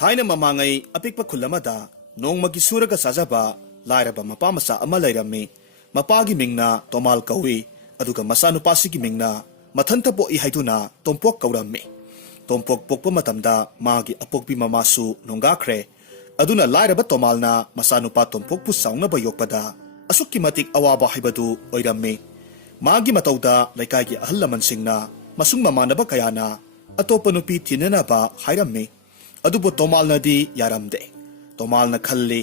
Thaina mamangai apikpa khulamada nongmagi suraga sajaba lairaba mapa masa ama lairami mapagi mingna tomal kawi aduga masanupasigi mingna mathanta po ihaiduna tompok kaurammi tompok pokpa matamda magi apokpi mamasu nongakre aduna lairaba tomalna masanupa tompok pu saungnaba yokpada asukki matik awaba haibadu oirammi magi matauda laikagi ahal lamansingna masung mamanaba kayana atopa nupi thinanaba hairammi adubu tomalnadi yaramde tomalna khalli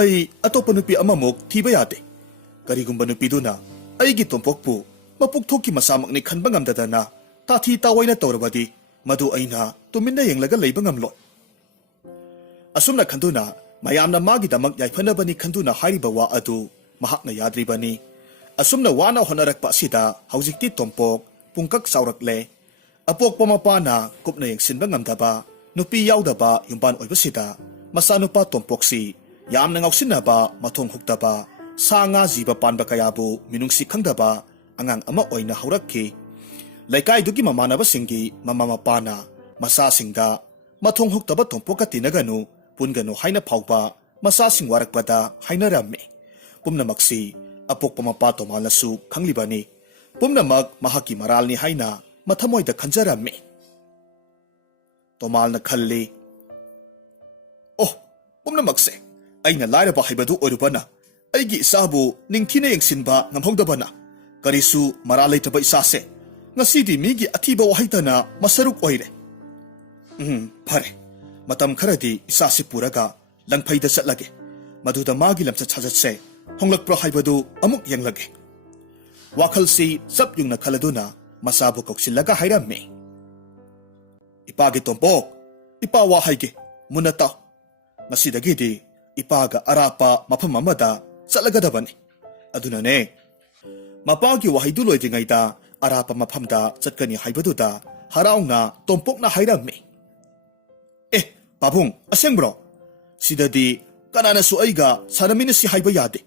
ai atopa nupi amamok thiba yade karigumba nupiduna aigi tompokpu mapuk thoki masamakni khanba ngamdadana tathi tawaina tawrabadi madu aina tuminna yenglaga leiba ngamlo asumna khanduna mayamna magi damak yaifanabani khanduna hairiba wa adu mahakna yadribani asumna wana honarakpa sida haujikti tompok pungkak saurakle apok pamapana kupna yengsinba ngamdaba nupi yaudaba yumban oibasida masanupa tompoksi yamna ngausinaba mathong huktaba sanga jiba panba kayabu minungsi khangdaba angang ama oina haurakki laikai dugi mamanaba singi mama mapana masa singda mathong huktaba tompoka tinaganu punganu haina phauba masa sing warakpada haina ramme pumna maksi apok pamapa tomalasu khanglibani pumna mak mahaki maralni haina mathamoida khanjaramme tomalna khalli oh pumna makse aina lairaba haibadu orubana aigi isabu ningthina yengsinba ngamhongdabana karisu maralaitaba isase ngasidi migi athiba wahaitana masaruk oire phare matam kharadi isasi puraga langphaida chatlage maduda magi lamcha chajatse honglakpro haibadu amuk yenglage wakhalsi sapyungna khaladuna masabu koksilaga hairamme ipagi tompok ipa wa haige munata ngasidagidi ipaga arapa mafam amada chalagadabani adunane mapagi wahaidu loidingaida arapa mafamda chatkani haibaduda haraungna tompokna hairamme pabung asengbro sidadi kanana su aiga sanamina si haiba yade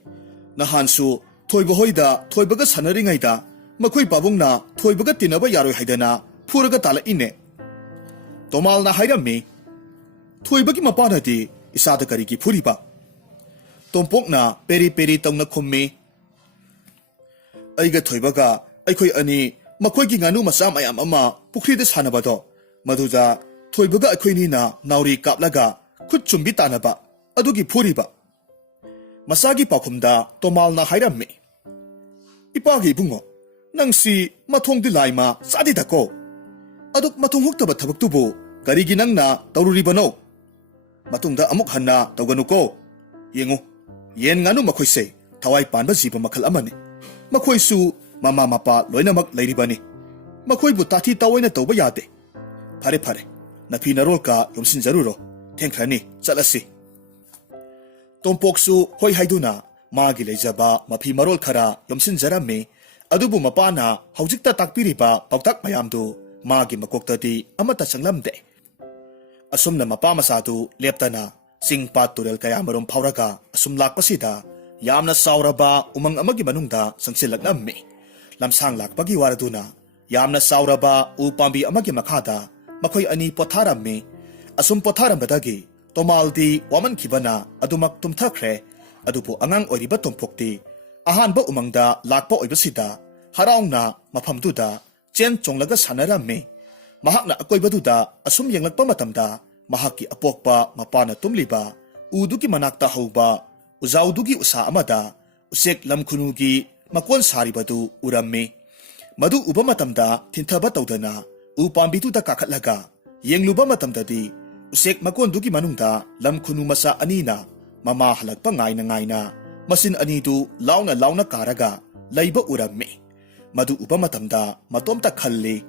nahansu thoiba hoida thoibaga sanaringaida makoi pabungna thoibaga tinaba yaroi haidana phuraga tala ine tomalna hairamme thoibagi mapanadi isada karigi phuriba tompokna peri peri tongna khummi aiga thoibaga aikhoi ani makoigi nganu masa mayam ama pukrida sanabado maduda thoibaga aikhoi na nauri kaplaga khutchumbi tanaba adugi phuriba masagi pakhumda tomalna hairamme ipagi bungo nangsi mathongdi laima sadi dako aduk mathong huktaba thabaktubu karigi nangna tawruribano matungda amuk hanna tawganuko yengu yen nganu makhoise thawai panba jiba makhal amane makhoisu mama mapa loinamak leiribani makhoibu tathi tawaina tawba yade phare phare nafi narolka yomsin jaruro thenkrani chalasi tompoksu hoi haiduna magi lejaba mafi marol khara yomsin jarame adubu mapana haujikta takpiriba pautak mayamdu magi makoktadi amata changlamde asumna mapa masadu leptana singpat turel kayamarom phauraga asum lakpasida yamna sauraba umang amagi manungda sangsilaknamme lamsang lakpagi waraduna yamna sauraba upambi amagi makhada makhoi ani potharamme asum potharambadagi tomaldi waman khibana adumak tumthakre adupu angang oiriba tompokti ahanba umangda lakpa oibasida haraungna mafamduda chen chonglaga sanaramme mahakna akoibaduda asum yenglakpa matamda mahaki apokpa mapana tumliba uduki manakta hauba uzaudugi usa amada usek lamkhunugi makon saribadu uramme madu uba matamda thinthaba tawdana upambiduda kakhatlaga yengluba matamdadi usek makondugi manungda lamkhunu masa anina mama halakpa ngaina masin anidu launa karaga laiba uramme madu uba matamda matomta khalli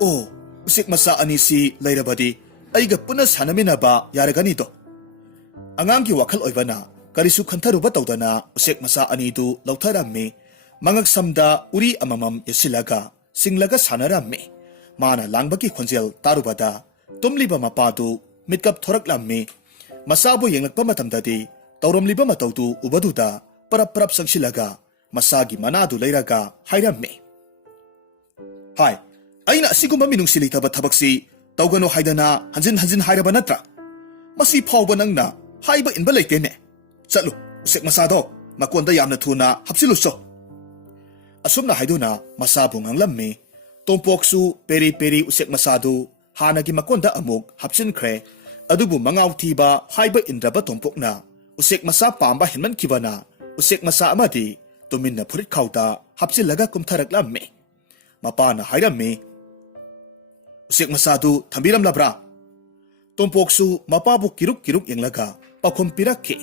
oh usik masa anisi lairabadi aiga puna sanaminaba yaragani do angangi wakhal oibana karisu khantharuba tawdana usik masa anidu lautharamme mangak samda uri amamam yasilaga singlaga sanaramme mana langbaki khonjel tarubada tumliba mapadu mitkap thoraklamme masabu yenglakpa matamdadi tawramliba matawdu ubaduda parap sangsilaga masagi manadu leiraga hairamme hai ꯑꯩꯅ ꯑꯁꯤꯒꯨꯝꯕ ꯃꯤꯅꯨꯡꯁꯤ ꯂꯩꯇꯕ ꯊꯕꯛꯁꯤ ꯇꯧꯒꯅꯨ ꯍꯥꯏꯗꯅ ꯍꯟꯖꯤꯟ ꯍꯟꯖꯤꯟ ꯍꯥꯏꯔꯕ ꯅꯠꯇ꯭ꯔꯥ? ꯃꯁꯤ ꯐꯥꯎꯕ ꯅꯪꯅ ꯍꯥꯏꯕ ꯏꯟꯕ ꯂꯩꯇꯦꯅꯦ. ꯆꯠꯂꯨ, ꯎꯆꯦꯛ ꯃꯆꯥꯗꯣ ꯃꯀꯣꯟꯗ ꯌꯥꯝꯅ ꯊꯨꯅ ꯍꯥꯞꯆꯤꯜꯂꯨꯆꯣ. ꯑꯁꯨꯝꯅ ꯍꯥꯏꯗꯨꯅ ꯃꯁꯥꯕꯨ ꯉꯥꯡꯂꯝꯃꯤ. ꯇꯣꯝꯄꯣꯛꯁꯨ ꯄꯦꯔꯤ ꯄꯦꯔꯤ ꯎꯆꯦꯛ ꯃꯆꯥꯗꯨ ꯍꯥꯟꯅꯒꯤ ꯃꯀꯣꯟꯗ ꯑꯃꯨꯛ ꯍꯥꯞꯆꯤꯟꯈ꯭ꯔꯦ. ꯑꯗꯨꯕꯨ ꯃꯉꯥꯎ ꯊꯤꯕ ꯍꯥꯏꯕ ꯏꯟꯗ꯭ꯔꯕ ꯇꯣꯝꯄꯣꯛꯅ ꯎꯆꯦꯛ ꯃꯆꯥ ꯄꯥꯝꯕ ꯍꯦꯟꯃꯟꯈꯤꯕꯅ ꯎꯆꯦꯛ ꯃꯆꯥ ꯑꯃꯗꯤ ꯇꯨꯃꯤꯟꯅ ꯐꯨꯔꯤꯠꯈꯥꯎꯗ ꯍꯥꯞꯆꯤꯜꯂꯒ ꯀꯨꯝꯊꯔꯛꯂꯝꯃꯤ. ꯃꯄꯥꯅ ꯍꯥꯏꯔꯝꯃꯤ, ꯎꯆꯦꯛ ꯃꯆꯥꯗꯨ ꯊꯝꯕꯤꯔꯝꯂꯕ꯭ꯔꯥ? ꯇꯣꯝꯄꯣꯛꯁꯨ ꯃꯄꯥꯕꯨ ꯀꯤꯔꯨꯛ ꯀꯤꯔꯨꯛ ꯌꯦꯡꯂꯒ ꯄꯥꯎꯈꯨꯝ ꯄꯤꯔꯛꯈꯤ.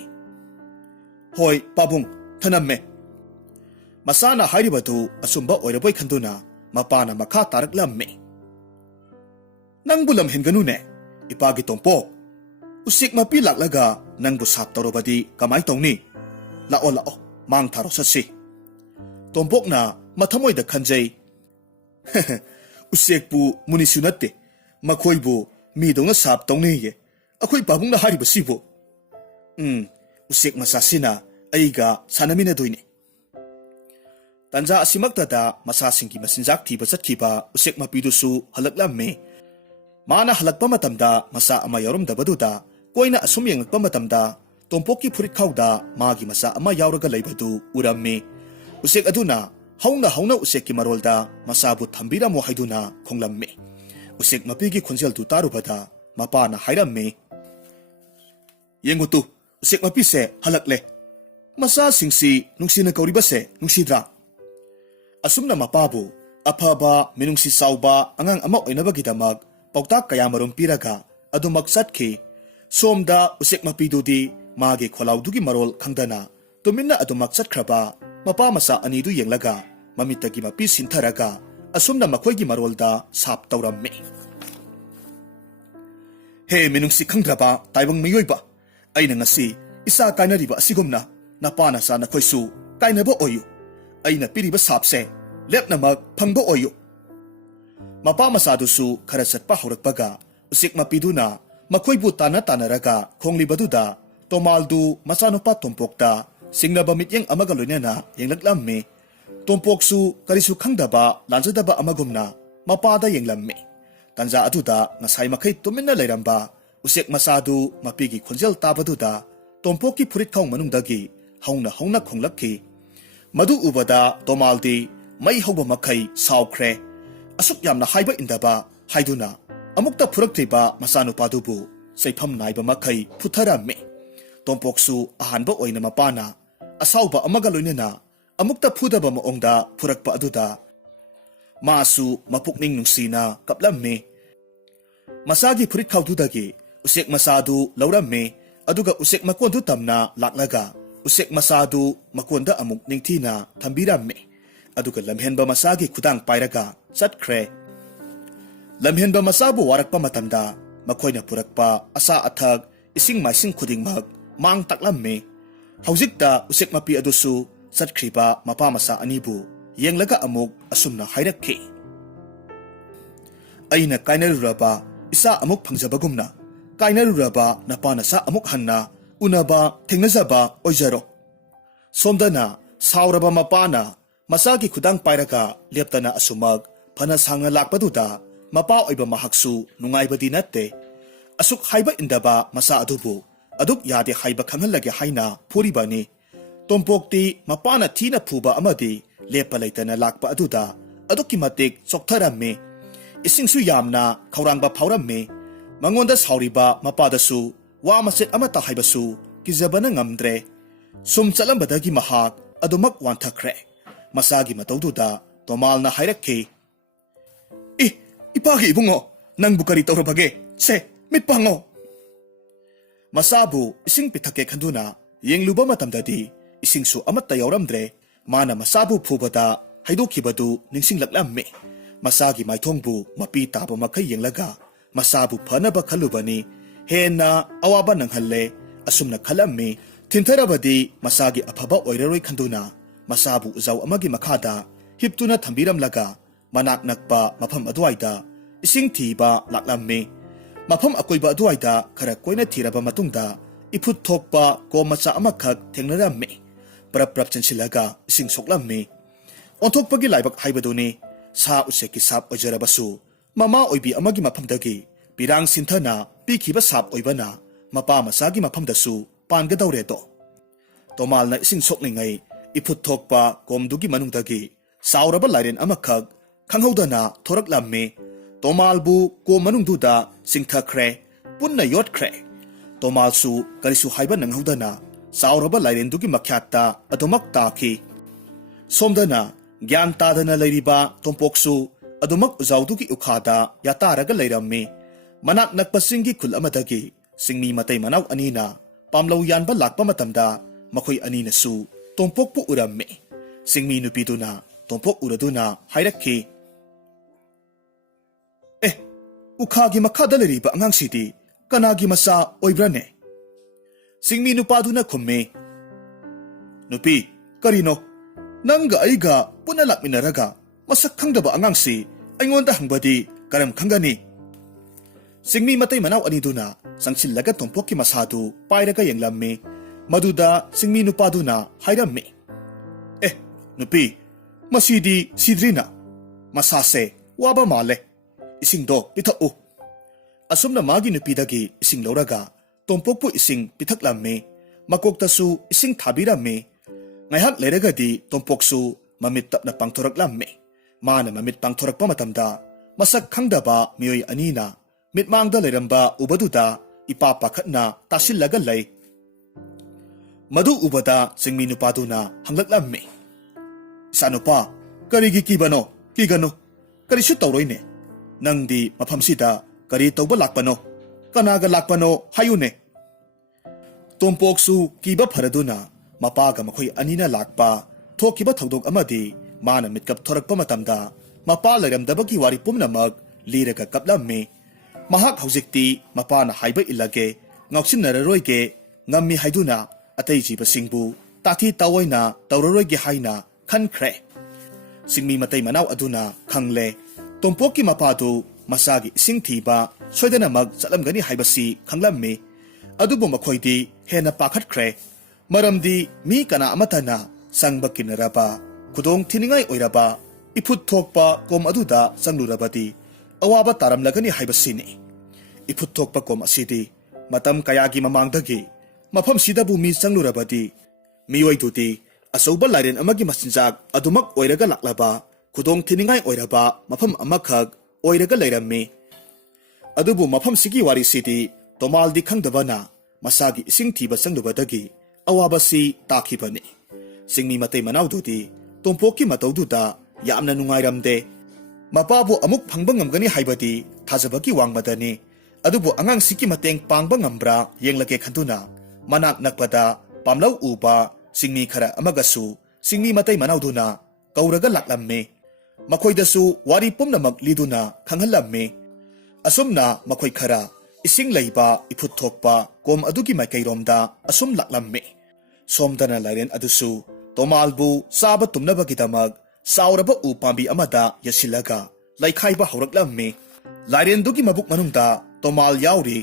ꯍꯣꯏ ꯄꯥꯕꯨꯡ, ꯊꯅꯝꯃꯦ. ꯃꯆꯥꯅ ꯍꯥꯏꯔꯤꯕꯗꯨ ꯑꯆꯨꯝꯕ ꯑꯣꯏꯔꯕꯣꯏ ꯈꯟꯗꯨꯅ ꯃꯄꯥꯅ ꯃꯈꯥ ꯇꯥꯔꯛꯂꯝꯃꯤ. ꯅꯪꯕꯨ ꯂꯝꯍꯦꯟꯒꯅꯨꯅꯦ, ꯏꯄꯥꯒꯤ ꯇꯣꯝꯄꯣꯛ. ꯎꯆꯦꯛ ꯃꯄꯤ ꯂꯥꯛꯂꯒ ꯅꯪꯕꯨ ꯁꯥꯞ ꯇꯧꯔꯕꯗꯤ ꯀꯃꯥꯏ ꯇꯧꯅꯤ? ꯂꯥꯛꯑꯣ ꯂꯥꯛꯑꯣ, ꯃꯥꯡ ꯊꯥꯔꯣ ꯆꯠꯁꯤ. ꯇꯣꯝꯄꯣꯛꯅ ꯃꯊꯃꯣꯏꯗ ꯈꯟꯖꯩ. ꯎꯆꯦꯛꯄꯨ ꯃꯨꯅꯤꯁꯨ ꯅꯠꯇꯦ, ꯃꯈꯣꯏꯕꯨ ꯃꯤꯗꯧꯅ ꯁꯥꯞ ꯇꯧꯅꯩꯌꯦ ꯑꯩꯈꯣꯏ ꯄꯥꯕꯨꯡꯅ ꯍꯥꯏꯔꯤꯕꯁꯤꯕꯨ. ꯎꯆꯦꯛ ꯃꯆꯥꯁꯤꯅ ꯑꯩꯒ ꯁꯥꯟꯅꯃꯤꯟꯅꯗꯣꯏꯅꯤ. ꯇꯟꯖꯥ ꯑꯁꯤꯃꯛꯇꯗ ꯃꯆꯥꯁꯤꯡꯒꯤ ꯃꯆꯤꯟꯖꯥꯛ ꯊꯤꯕ ꯆꯠꯈꯤꯕ ꯎꯆꯦꯛ ꯃꯄꯤꯗꯨꯁꯨ ꯍꯜꯂꯛꯂꯝꯃꯤ. ꯃꯥꯅ ꯍꯜꯂꯛꯄ ꯃꯇꯝꯗ ꯃꯆꯥ ꯑꯃ ꯌꯥꯎꯔꯝꯗꯕꯗꯨꯗ ꯀꯣꯏꯅ ꯑꯁꯨꯝ ꯌꯦꯡꯂꯛꯄ ꯃꯇꯝꯗ ꯇꯣꯝꯄꯣꯛꯀꯤ ꯐꯨꯔꯤꯠꯈꯥꯎꯗ ꯃꯥꯒꯤ ꯃꯆꯥ ꯑꯃ ꯌꯥꯎꯔꯒ ꯂꯩꯕꯗꯨ ꯎꯔꯝꯃꯤ. ꯎꯆꯦꯛ ꯑꯗꯨꯅ ꯍꯧꯅ ꯍꯧꯅ ꯎꯆꯦꯛꯀꯤ ꯃꯔꯣꯜꯗ ꯃꯆꯥꯕꯨ ꯊꯝꯕꯤꯔꯝꯃꯣ ꯍꯥꯏꯗꯨꯅ ꯈꯣꯡꯂꯝꯃꯤ. ꯎꯆꯦꯛ ꯃꯄꯤꯒꯤ ꯈꯣꯟꯖꯦꯜꯗꯨ ꯇꯥꯔꯨꯕꯗ ꯃꯄꯥꯅ ꯍꯥꯏꯔꯝꯃꯤ. ꯌꯦꯡꯉꯨ ꯇꯨ, ꯎꯆꯦꯛ ꯃꯄꯤꯁꯦ ꯍꯜꯂꯛꯂꯦ. ꯃꯆꯥꯁꯤꯡꯁꯤ ꯅꯨꯡꯁꯤꯅ ꯀꯧꯔꯤꯕꯁꯦ ꯅꯨꯡꯁꯤꯗ꯭ꯔꯥ? ꯑꯁꯨꯝꯅ ꯃꯄꯥꯕꯨ ꯑꯐꯕ ꯃꯤꯅꯨꯡꯁꯤ ꯆꯥꯎꯕ ꯑꯉꯥꯡ ꯑꯃ ꯑꯣꯏꯅꯕꯒꯤꯗꯃꯛ ꯄꯥꯎꯇꯥꯛ ꯀꯌꯥꯃꯔꯨꯝ ꯄꯤꯔꯒ ꯑꯗꯨꯃꯛ ꯆꯠꯈꯤ. ꯁꯣꯝꯗ ꯎꯆꯦꯛ ꯃꯄꯤꯗꯨꯗꯤ ꯃꯥꯒꯤ ꯈꯣꯜꯂꯥꯎꯗꯨꯒꯤ ꯃꯔꯣꯜ ꯈꯪꯗꯅ ꯇꯨꯃꯤꯟꯅ ꯑꯗꯨꯃꯛ ꯆꯠꯈ꯭ꯔꯕ ꯃꯄꯥ ꯃꯆꯥ ꯑꯅꯤꯗꯨ ꯌꯦꯡꯂꯒ ꯃꯃꯤꯠꯇꯒꯤ ꯃꯄꯤ ꯁꯤꯟꯊꯔꯒ ꯑꯁꯨꯝꯅ ꯃꯈꯣꯏꯒꯤ ꯃꯔꯣꯜꯗ ꯁꯥꯞ ꯇꯧꯔꯝꯃꯤ. ꯍꯦ ꯃꯤꯅꯨꯡꯁꯤ ꯈꯪꯗ꯭ꯔꯕ ꯇꯥꯏꯕꯪ ꯃꯤꯑꯣꯏꯕ, ꯑꯩꯅ ꯉꯁꯤ ꯏꯆꯥ ꯀꯥꯏꯅꯔꯤꯕ ꯑꯁꯤꯒꯨꯝꯅ ꯅꯄꯥ ꯅꯆꯥ ꯅꯈꯣꯏꯁꯨ ꯀꯥꯏꯅꯕ ꯑꯣꯏꯌꯨ. ꯑꯩꯅ ꯄꯤꯔꯤꯕ ꯁꯥꯞꯁꯦ ꯂꯦꯞꯅꯃꯛ ꯐꯪꯕ ꯑꯣꯏꯌꯨ. ꯃꯄꯥ ꯃꯆꯥꯗꯨꯁꯨ ꯈꯔ ꯆꯠꯄ ꯍꯧꯔꯛꯄꯒ ꯎꯆꯦꯛ ꯃꯄꯤꯗꯨꯅ ꯃꯈꯣꯏꯕꯨ ꯇꯥꯟꯅꯔꯒ ꯈꯣꯡꯂꯤꯕꯗꯨꯗ ꯇꯣꯃꯥꯜꯗꯨ ꯃꯆꯥꯅꯨꯄꯥ ꯇꯣꯝꯄꯣꯛꯇ ꯆꯤꯡꯅꯕ ꯃꯤꯠꯌꯦꯡ ꯑꯃꯒ ꯂꯣꯏꯅꯅ ꯌꯦꯡꯂꯛꯂꯝꯃꯤ. ꯇꯣꯝꯄꯣꯛꯁꯨ ꯀꯔꯤꯁꯨ ꯈꯪꯗꯕ ꯂꯥꯟꯖꯗꯕ ꯑꯃꯒꯨꯝꯅ ꯃꯄꯥꯗ ꯌꯦꯡꯂꯝꯃꯤ. ꯇꯟꯖꯥ ꯑꯗꯨꯗ ꯉꯁꯥꯏ ꯃꯈꯩ ꯇꯨꯃꯤꯟꯅ ꯂꯩꯔꯝꯕ ꯎꯆꯦꯛ ꯃꯆꯥꯗꯨ ꯃꯄꯤꯒꯤ ꯈꯣꯟꯖꯦꯜ ꯇꯥꯕꯗꯨꯗ ꯇꯣꯝꯄꯣꯛꯀꯤ ꯐꯨꯔꯤꯠꯈꯥꯎ ꯃꯅꯨꯡꯗꯒꯤ ꯍꯧꯅ ꯍꯧꯅ ꯈꯣꯡꯂꯛꯈꯤ. ꯃꯗꯨ ꯎꯕꯗ ꯇꯣꯃꯥꯜꯗꯤ ꯃꯩ ꯍꯧꯕ ꯃꯈꯩ ꯁꯥꯎꯈ꯭ꯔꯦ. ꯑꯁꯨꯛ ꯌꯥꯝꯅ ꯍꯥꯏꯕ ꯏꯟꯗꯕ ꯍꯥꯏꯗꯨꯅ ꯑꯃꯨꯛꯇ ꯐꯨꯔꯛꯇ꯭ꯔꯤꯕ ꯃꯆꯥꯅꯨꯄꯥꯗꯨꯕꯨ ꯆꯩꯐꯝ ꯅꯥꯏꯕ ꯃꯈꯩ ꯐꯨꯊꯔꯝꯃꯤ. ꯇꯣꯝꯄꯣꯛꯁꯨ ꯑꯍꯥꯟꯕ ꯑꯣꯏꯅ ꯃꯄꯥꯅ ꯑꯁꯥꯎꯕ ꯑꯃꯒ ꯂꯣꯏꯅꯅ ꯑꯃꯨꯛꯇ ꯐꯨꯗꯕ ꯃꯑꯣꯡꯗ ꯐꯨꯔꯛꯄ ꯑꯗꯨꯗ ꯃꯥꯁꯨ ꯃꯄꯨꯛꯅꯤꯡ ꯅꯨꯡꯁꯤꯅ ꯀꯞꯂꯝꯃꯤ. ꯃꯆꯥꯒꯤ ꯐꯨꯔꯤꯠꯈꯥꯎꯗꯨꯗꯒꯤ ꯎꯆꯦꯛ ꯃꯆꯥꯗꯨ ꯂꯧꯔꯝꯃꯤ. ꯑꯗꯨꯒ ꯎꯆꯦꯛ ꯃꯀꯣꯟꯗꯨ ꯇꯝꯅ ꯂꯥꯛꯂꯒ ꯎꯆꯦꯛ ꯃꯆꯥꯗꯨ ꯃꯀꯣꯟꯗ ꯑꯃꯨꯛ ꯅꯤꯡꯊꯤꯅ ꯊꯝꯕꯤꯔꯝꯃꯤ. ꯑꯗꯨꯒ ꯂꯝꯍꯦꯟꯕ ꯃꯆꯥꯒꯤ ꯈꯨꯗꯥꯡ ꯄꯥꯏꯔꯒ ꯆꯠꯈ꯭ꯔꯦ. ꯂꯝꯍꯦꯟꯕ ꯃꯆꯥꯕꯨ ꯋꯥꯔꯛꯄ ꯃꯇꯝꯗ ꯃꯈꯣꯏꯅ ꯄꯨꯔꯛꯄ ꯑꯆꯥ ꯑꯊꯛ ꯏꯁꯤꯡ ꯃꯥꯏꯁꯤꯡ ꯈꯨꯗꯤꯡꯃꯛ ꯃꯥꯡ ꯇꯥꯛꯂꯝꯃꯤ. ꯍꯧꯖꯤꯛꯇ ꯎꯆꯦꯛ ꯃꯄꯤ ꯑꯗꯨꯁꯨ ꯆꯠꯈ꯭ꯔꯤꯕ ꯃꯄꯥ ꯃꯆꯥ ꯑꯅꯤꯕꯨ ꯌꯦꯡꯂꯒ ꯑꯃꯨꯛ ꯑꯁꯨꯝꯅ ꯍꯥꯏꯔꯛꯈꯤ. ꯑꯩꯅ ꯀꯥꯏꯅꯔꯨꯔꯕ ꯏꯆꯥ ꯑꯃꯨꯛ ꯐꯪꯖꯕꯒꯨꯝꯅ ꯀꯥꯏꯅꯔꯨꯔꯕ ꯅꯄꯥ ꯅꯆꯥ ꯑꯃꯨꯛ ꯍꯟꯅ ꯎꯅꯕ ꯊꯦꯡꯅꯖꯕ ꯑꯣꯏꯖꯔꯣ. ꯁꯣꯝꯗꯅ ꯁꯥꯎꯔꯕ ꯃꯄꯥꯅ ꯃꯆꯥꯒꯤ ꯈꯨꯗꯥꯡ ꯄꯥꯏꯔꯒ ꯂꯦꯞꯇꯅ ꯑꯁꯨꯃꯛ ꯐꯅ ꯁꯥꯡꯅ ꯂꯥꯛꯄꯗꯨꯗ ꯃꯄꯥ ꯑꯣꯏꯕ ꯃꯍꯥꯛꯁꯨ ꯅꯨꯡꯉꯥꯏꯕꯗꯤ ꯅꯠꯇꯦ. ꯑꯁꯨꯛ ꯍꯥꯏꯕ ꯏꯟꯗꯕ ꯃꯆꯥ ꯑꯗꯨꯕꯨ ꯑꯗꯨꯛ ꯌꯥꯗꯦ ꯍꯥꯏꯕ ꯈꯪꯍꯜꯂꯒꯦ ꯍꯥꯏꯅ ꯐꯨꯔꯤꯕꯅꯤ. ꯇꯣꯝꯄꯣꯛꯇꯤ ꯃꯄꯥꯅ ꯊꯤꯅ ꯐꯨꯕ ꯑꯃꯗꯤ ꯂꯦꯞꯄ ꯂꯩꯇꯅ ꯂꯥꯛꯄ ꯑꯗꯨꯗ ꯑꯗꯨꯛꯀꯤ ꯃꯇꯤꯛ ꯆꯣꯛꯊꯔꯝꯃꯤ. ꯏꯁꯤꯡꯁꯨ ꯌꯥꯝꯅ ꯈꯧꯔꯥꯡꯕ ꯐꯥꯎꯔꯝꯃꯤ. ꯃꯉꯣꯟꯗ ꯁꯥꯎꯔꯤꯕ ꯃꯄꯥꯗꯁꯨ ꯋꯥ ꯃꯆꯦꯠ ꯑꯃꯠꯇ ꯍꯥꯏꯕꯁꯨ ꯀꯤꯖꯕꯅ ꯉꯝꯗ꯭ರೆ. ꯁꯨꯝ ꯆꯠꯂꯝꯕꯗꯒꯤ ꯃꯍꯥꯛ ꯑꯗꯨꯃꯛ ꯋꯥꯟꯊꯈ꯭ꯔꯦ. ꯃꯆꯥꯒꯤ ꯃꯇꯧꯗꯨꯗ ꯇꯣꯃꯥꯜꯅ ꯍꯥꯏꯔꯛꯈꯤ. ꯏꯄꯥꯒꯤ ꯏꯕꯨꯡꯉꯣ, ꯅꯪꯕꯨ ꯀꯔꯤ ꯇꯧꯔꯕꯒꯦ? ꯁꯦ, ꯃꯤꯠ ꯄꯥꯡꯉꯣ. ꯃꯆꯥꯕꯨ ꯏꯁꯤꯡ ꯄꯤꯊꯛꯀꯦ ꯈꯟꯗꯨꯅ ꯌꯦꯡꯂꯨꯕ ꯃꯇꯝꯗꯗꯤ ꯏꯁꯤꯡꯁꯨ ꯑꯃꯠꯇ ꯌꯥꯎꯔꯝꯗ꯭ꯔꯦ. ꯃꯥꯅ ꯃꯆꯥꯕꯨ ꯐꯨꯕꯗ ꯍꯩꯗꯣꯛꯈꯤꯕꯗꯨ ꯅꯤꯡꯁꯤꯡꯂꯛꯂꯝꯃꯤ. ꯃꯆꯥꯒꯤ ꯃꯥꯏꯊꯣꯡꯕꯨ ꯃꯄꯤ ꯇꯥꯕ ꯃꯈꯩ ꯌꯦꯡꯂꯒ ꯃꯆꯥꯕꯨ ꯐꯅꯕ ꯈꯜꯂꯨꯕꯅꯤ. ꯍꯦꯟꯅ ꯑꯋꯥꯕ ꯅꯪꯍꯜꯂꯦ. ꯑꯁꯨꯝꯅ ꯈꯜꯂꯝꯃꯤ. ꯊꯤꯟꯊꯔꯕꯗꯤ ꯃꯆꯥꯒꯤ ꯑꯐꯕ ꯑꯣꯏꯔꯔꯣꯏ ꯈꯟꯗꯨꯅ ꯃꯆꯥꯕꯨ ꯎꯖꯥꯎ ꯑꯃꯒꯤ ꯃꯈꯥꯗ ꯍꯤꯞꯇꯨꯅ ꯊꯝꯕꯤꯔꯝꯂꯒ ꯃꯅꯥꯛ ꯅꯛꯄ ꯃꯐꯝ ꯑꯗꯨꯋꯥꯏꯗ ꯏꯁꯤꯡ ꯊꯤꯕ ꯂꯥꯛꯂꯝꯃꯤ. ꯃꯐꯝ ꯑꯀꯣꯏꯕ ꯑꯗꯨꯋꯥꯏꯗ ꯈꯔ ꯀꯣꯏꯅ ꯊꯤꯔꯕ ꯃꯇꯨꯡꯗ ꯏꯐꯨꯠ ꯊꯣꯛꯄ ꯀꯣꯝ ꯃꯆꯥ ꯑꯃꯈꯛ ꯊꯦꯡꯅꯔꯝꯃꯤ. ꯄ꯭ꯔꯞ ꯄ꯭ꯔꯞ ꯆꯦꯟꯁꯤꯜꯂꯒ ꯏꯁꯤꯡ ꯁꯣꯛꯂꯝꯃꯤ. ꯑꯣꯟꯊꯣꯛꯄꯒꯤ ꯂꯥꯏꯕꯛ ꯍꯥꯏꯕꯗꯨꯅꯤ. सा उसेकी साप ओइजरबसु ममा ओइबी अमगी मफमदगी पिरांग सिंथना पीखिबा साप ओइबना मपा मसागी मफमदसु पानगदौरेदो तोमालना इसिंग सोकलिंगै इफुत थोकपा कोमदुगी मनुंगदगी साउरबा लाइरेन अमखक खंगौदना थोरकलाम्मे तोमालबु कोम मनुंगदुदा सिंथखरे पुन्ना योटखरे तोमालसु करिसु हाइबा नंगौदना साउरबा लाइरेनदुगी मख्यात्ता अदुमक ताखी सोमदना ज्ञान तादना लैरिबा तोंपोक्सु अदुमक उजाउदुगी उखादा यातारगा लैरम्मे मनाक नकपसिंगी खुल अमदगी सिंगमी मतै मनाउ अनीना पामलौ यानबा लाकपा मतमदा मखोय अनीनसु तोंपोकपु उरम्मे सिंगमी नुपीदुना तोंपोक उरदुना हाइरक्खी ए उखागी मखादा लैरिबा अंगांगसिदी कनागी मसा ओइब्राने सिंगमी नुपादुना खुम्मे नुपी करिनो नंगा आइगा पुना लाकमिनरगा मसक खंगदबा अंगांगसी अइंगोंदा हंगबदी करम खंगनी सिंगमी मतै मनाउ अनीदुना संगसिल्लगा तोंपोककी मसादु पाइरगा यंगलम्मे मदुदा सिंगमी नुपादुना हाइरम्मे ए नुपी मसीदी सिद्रिना मसासे वाबा माले इसिंगदो पिथकउ असुमना मागी नुपीदगी इसिंग लौरगा तोंपोकपु इसिंग पिथकलाम्मे मकोक्तसु इसिंग थाबिरम्मे ngayhak leragadi tompoksu mamit tapna pangthoraklamme mana mamit pangthorakpa matamda masak khangdaba miyoi anina mitmangda leramba ubaduda ipa pakhatna tasillaga lei madu ubada singmi nupaduna hanglaklamme sanupa karigi kibano kigano karisu tawroine nangdi maphamsida kari tawba lakpano kanaga lakpano hayune tompoksu kiba pharaduna मपागा मखोय अनीना Lakpa थोकिबा थौदोक अमदी माना मिटकप थोरकपा मतमदा मपा लैरमदबगी वारी पुमनमक लीरगा कपलम्मे महाक हौजिक्ति मपाना हाइबा इल्लगे ngausinararoige ngammi haiduna atei jiba singbu tathi tawoina tawraroige haina khankhre singmi matai manau aduna khangle tompoki mapadu masagi singthiba soidana mag chalamgani haibasi khanglamme adubu makhoidi hena pakhatkhre मरमदी मी कना अमतना संगबा किनरबा खुदोंग थिनिंगाई ओइरबा इफुत थोकपा कोम अदुदा संगलुरबदी अवाबा तारमलगनी हाइबसिनी इफुत थोकपा कोम असिदी मतम कयागी ममांगदगी मफम सिदाबु मी संगलुरबदी मियोइदुदी असौबा लाइरेन अमगी मसिनजाक अदुमक ओइरगा लाक्लबा खुदोंग थिनिंगाई ओइरबा मफम अमखक ओइरगा लैरम्मे अदुबु मफम सिगी वारी सिदी तोमालदी खंगदबना मसागी इसिंग थीबा संगलुबदगी अवाबसी ताखिबने सिंगमी मतै मनाउदुदी तोंपोककी मतौदुदा यामना नुंगाइरमदे मपाबु अमुक फंगबा ngamgani हाइबदी थाजबकी वांगमदने अदुबु अंगांगसिकी मतेंग पांगबा ngambra yenglake खंदुना मनाक नकपदा पामलौ उबा सिंगमी खरा अमगसु सिंगमी मतै मनाउदुना कौरगा लाक्लम्मे मखोइदसु वारी पुमनमक लिदुना खंगहलम्मे असुमना मखोइ खरा इसिंग लैबा इफुत थोकपा कोम अदुगी माइकैरोमदा असुम लाक्लम्मे सोमदना लाइरेन अदुसु तोमालबु साबा तुमनबगिदमक साउरबा उ पांबी अमदा यसिलगा लाइखाइबा हौरकलम्मे लाइरेनदुगी मबुक मनुंगदा तोमाल याउरी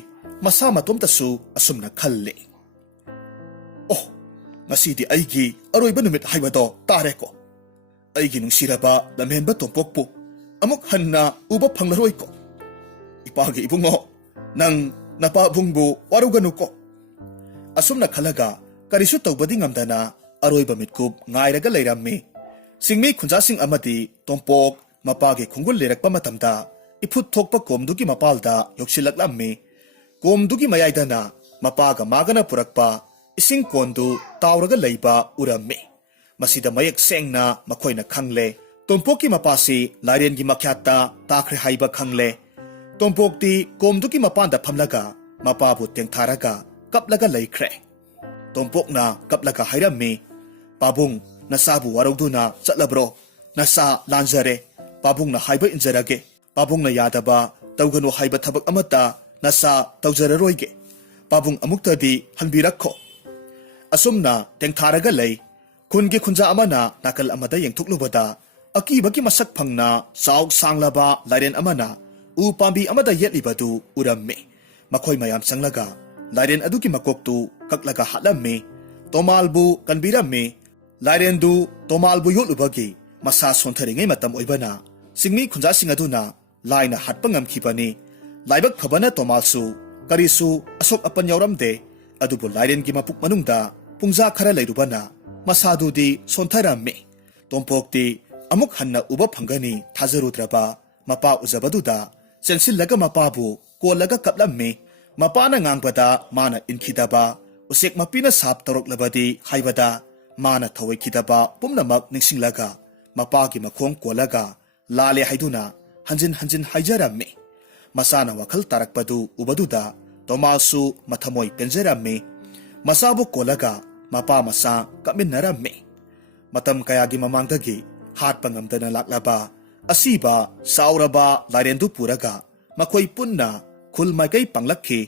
मसा मतोमतसु असुमना खल्ले ओ ngasidi aigi aroiba numit haibado tareko aigi nungsiraba lamhenba tompokpu amuk hanna uba phanglaroiko ipagi ibungo nang napa bungbu waruganuko asumna khalaga karisu tawbadi ngamdana aroiba mitkup ngairaga leiramme singmi khunjasing amadi tompok mapagi khungul lerakpa matamda iput thokpa komdugi mapalda yoksilaklamme komdugi mayaidana mapaga magana purakpa ising kondu tawraga leiba uramme masida mayak sengna makhoina khangle tompoki mapasi lairengi makhyata takhre haiba khangle tompokti komduki mapanda phamlaga mapabu tengtharaga kaplaga laikhre tompokna kaplaga hairamme pabung nasabu waruduna chatlabro nasa lanjare pabungna haiba injarage pabungna yadaba tawganu haiba thabak amata nasa tawjararoige pabung amuktadi hanbirakho asumna tengtharaga lei khungi khunja amana nakal amada yengthuklubada akibaki masak phangna sauk sanglaba lairen amana u pambi amada yetlibadu uramme makhoi mayam sanglaga lairen aduki makoktu kaklaga halamme tomalbu kanbiramme lairen du tomalbu yolubagi masa sontharingai matam oibana singmi khunja sing aduna laina hatpa ngamkhibani laibak phabana tomalsu karisu asok apan yauramde adubu lairen gi mapuk manungda pungja khara leirubana masadudi sontharammi tompokti amuk hanna uba phangani thajarudraba mapa ujabaduda chensillaga mapabu kolaga kaplammi mapana ngangbada mana inkhidaba usek mapina sap toroklabadi haibada mana thawaikhidaba pumnamak ningsinglaga mapagi makhong kolaga lale haiduna hanjin haijarammi masana wakhal tarakpadu ubaduda tomasu mathamoi penjarammi masabu kolaga mapa masa kaminnarammi matam kayagi mamangdagi hatpa ngamdana laklaba asiba sauraba lairendu puraga makhoi punna khul maikai panglakhi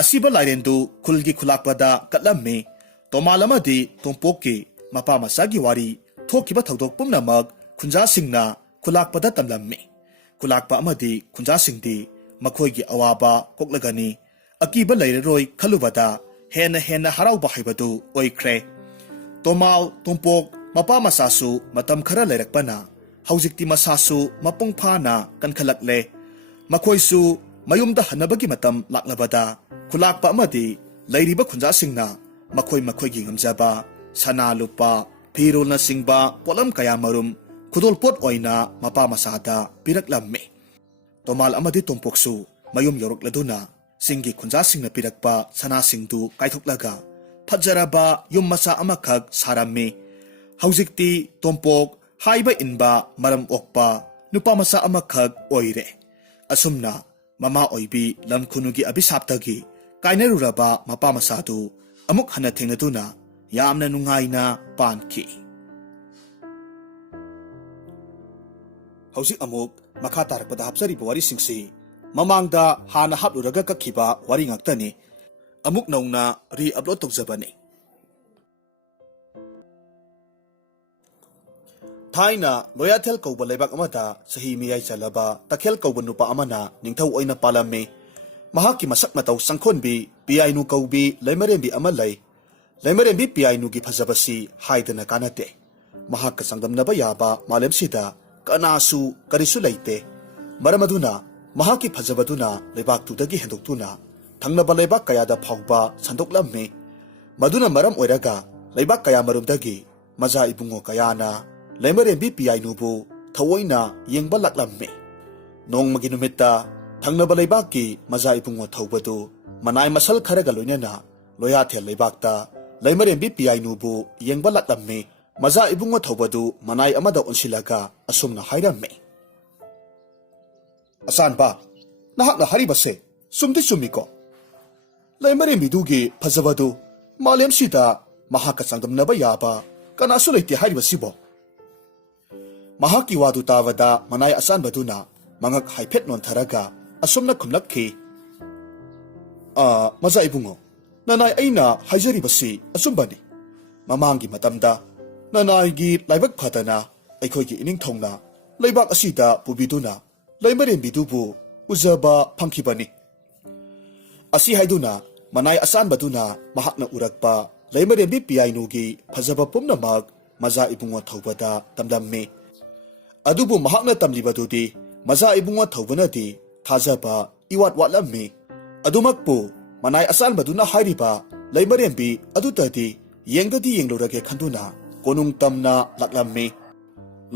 asiba lairendu khulgi khulakpada katlammi tomalamadi tompokki mapa masagi wari thokiba thodok pumnamak khunja singna khulakpada tamlammi khulakpa amadi khunja singdi makhoigi awaba koklagani akiba laireroi khalubada hena harauba haibadu oikhre tomal tompok mapa masasu matam khara lairakpana haujikti masasu mapung phana kankhalakle makhoisu mayumda hanabagi matam laklabada khulakpa amadi lairiba khunja singna makhoigi ngamjaba sana lupa phirolna singba polam kaya marum khudol pot oina mapa masada piraklammi tomal amadi tompoksu mayum yorokladuna singi khunja singna pirakpa sana singdu kaithoklaga phajaraba yum masa amakhak sarammi haujikti tompok haiba inba maram okpa nupa masa amakhak oire asumna mama oibi lamkhunugi abisaptagi kainaruraba mapa masadu amuk hana thengnaduna yamna nungaina panki haujik amuk makha tarakpada hapsari wari singsi mamangda hana hapluraga kakhiba wari ngaktani amuk nauna re upload tokjabani Thaina loyathel kauba lebak amata sahi miyai chalaba takhel kauba nupa amana ningthau oina palame mahaki masak matau sangkhonbi piainu kaubi leimarembi amalai leimarembi piainu gi phajabasi haidana kanate mahak sangdamnaba yaba malemsida kanasu karisu leite maramaduna mahaki phajabaduna lebak tudagi hendoktuna thangnaba lebak kayada phawba sandoklamme maduna maram oiraga lebak kaya marumdagi maja ibungo kayana leimarembi piainubu thawoina yengba laklamme nongmagi numita thangnaba leibaki maja ibungo thawbadu manai masal kharaga loinana loyathel leibakta leimarembi piainubu yengba laklamme maja ibungo thawbadu manai amada onsilaga asumna hairamme asanba nahakna haribase sumdi sumiko leimarembi dugi phajabadu malemsida mahaka sangdamnaba yaba kanasu leite haribasibo mahaki wadu tawada manai asan baduna mangak haipet non tharaga asumna khumlakhi maja ibungo nanai aina haijari basi asumbani mamangi matamda nanai gi laibak phatana aikhoigi ining thongna laibak asida pubiduna leimarem bidubu ujaba phangkhibani asi haiduna manai asan baduna mahakna urakpa leimarem bi piainu gi phajaba pumnamak maja ibungo thawbada tamdamme adubu mahakna tamlibadudi maja ibungo thawbanadi thajaba iwat watlammi adumakpu manai asan baduna hairiba leimarembi adutadi yengdadi yenglorage khanduna konung tamna laklammi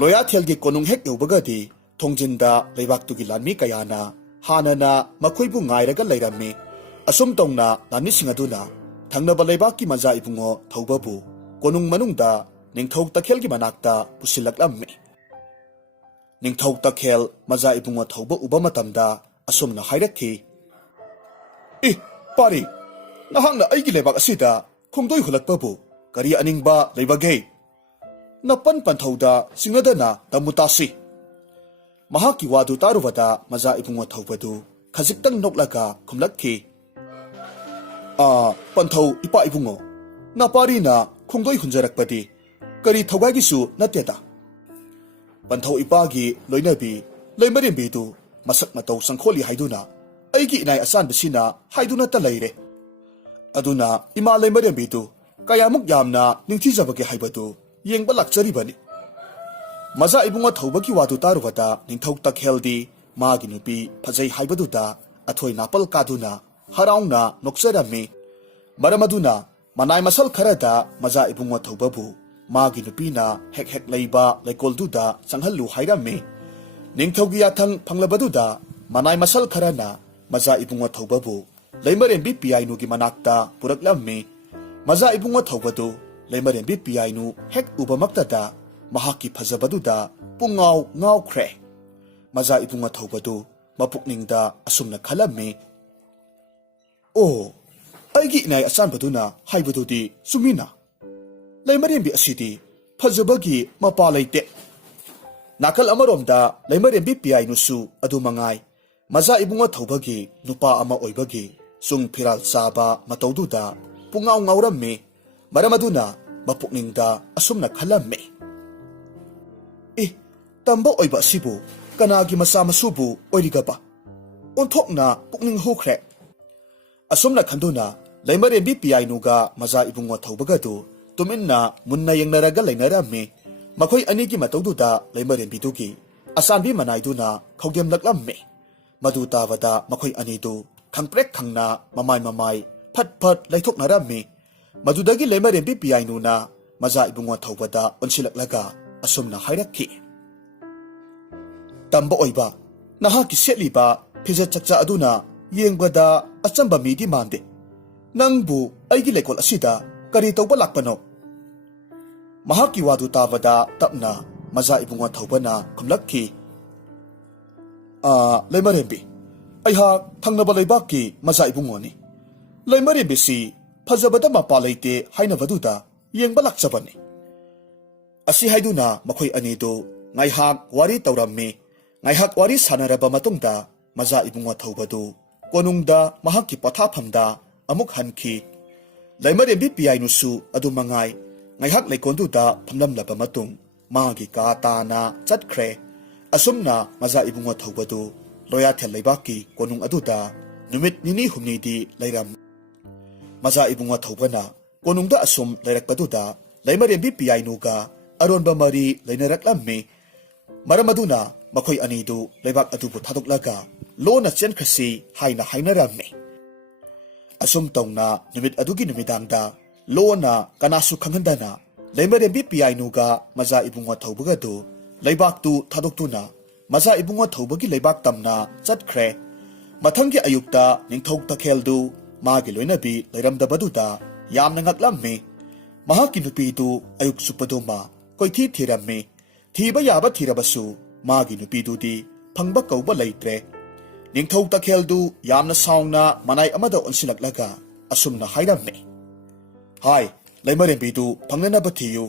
loyathelgi konung hek yobagadi thongjinda leibaktugi lanmi kayana hanana makhoibu ngairaga leirammi asum tongna lanmi singaduna thangnaba leibakki maja ibungo thawbabu konung manungda ningthau takhelgi manakta pusilaklammi ningthau takhel maja ibungo thawba uba matamda asumna hairakhi pari nahangna aigi lebak asida khongdoi hulakpabu kari aningba leibage napan panthauda singadana tamutasi mahaki wadu tarubada maja ibungo thawbadu khajiktang noklaga khumlakhi panthau ipa ibungo napari na khongdoi hunjarakpadi kari thawgagisu nateta panthau ipagi loinabi leimarembi tu masak matau sangkholi haiduna aigi inai asan bisina haiduna ta leire aduna ima leimarembi tu kayamuk yamna ningthijabage haibadu yengba lakchari bani Maza ibunga thawbagi wadu tarubada ningthau takheldi magi nupi phajai haibaduda athoi napal kaduna harauna nokserami maramaduna manai masal kharada maza ibunga thawbabu magi nupina hek hek leiba leikolduda changhallu hairami ningthaugi yathang phanglabaduda manai masal kharana maza ibunga thawbabu leimarem bi piainu gi manakta puraklammi maza ibunga thawbadu leimarem bi piainu hek ubamaktada mahaki phajabaduda pungau ngaukhre maza ibunga thawbadu mapukningda asumna khalammi o aigi inai asanbaduna haibadudi sumina leimarem bi asidi phajabagi mapa leite nakal amaromda leimarem bi piainu su adu mangai maza ibunga thawbagi nupa ama oibagi sung phiral chaba matawduda pungau ngaurammi maramaduna mapukningda asumna khalammi tamba oiba sibu kanagi masa masubu oirigaba onthokna pukning hukre asumna khanduna leimarem bi piainuga maza ibunga thawbagadu tuminna munna yengnaraga leinarami makhoi anigi matawduda leimarem bidugi asanbi manaiduna khawgem laklammi madu tabada makhoi anidu khangprek khangna mamai phat phat leithoknarami madudagi leimarem bi piainuna maza ibunga thawbada onsilaklaga asumna hairakhi tamba oiba nahaki setliba phija chakcha aduna yengbada achamba midi mande nangbu aigi lekol asida kari tawba lakpano mahaki wadu tabada tapna maza ibunga thawbana khumlakhi leimarembi aiha thangnaba leibaki maza ibungoni leimarembi si phajabada mapa leite hainabaduda yengba lakchabani asi haiduna makhoi anido ngaihak wari tawrammi ngaihak wari sanaraba matungda maza ibunga thawbadu konungda mahaki pathaphamda amuk hanki leimarem bi piainusu adu mangai ngaihak leikonduda phamlamlaba matung magi ka tana chatkhre asumna maza ibunga thawbadu loya thel leibaki konung aduda numit nini humni di leiram maza ibunga thawbana konungda asum leirakpaduda leimarem bi piainuga aronba mari leinaraklammi maramaduna makhoi anidu leibak adubu thadoklaga lona chenkhasi haina hainarami asum tongna numit adugi numidangda lona kanasu khanghandana leimarem bi piainuga maza ibunga thawbagadu leibaktu thadoktuna maza ibunga thawbagi leibak tamna chatkhre mathangi ayukta ningthau takheldu magi loinabi leiramdabaduda yamna ngaklammi mahaki nupidu ayuk supadoma koithi thirammi thiba yaba thirabasu magi nupidudi phangba kauba leitre ningthau takheldu yamna saungna manai amada onsilaklaga asumna hairammi hai leimarem bidu phangnana bathiyu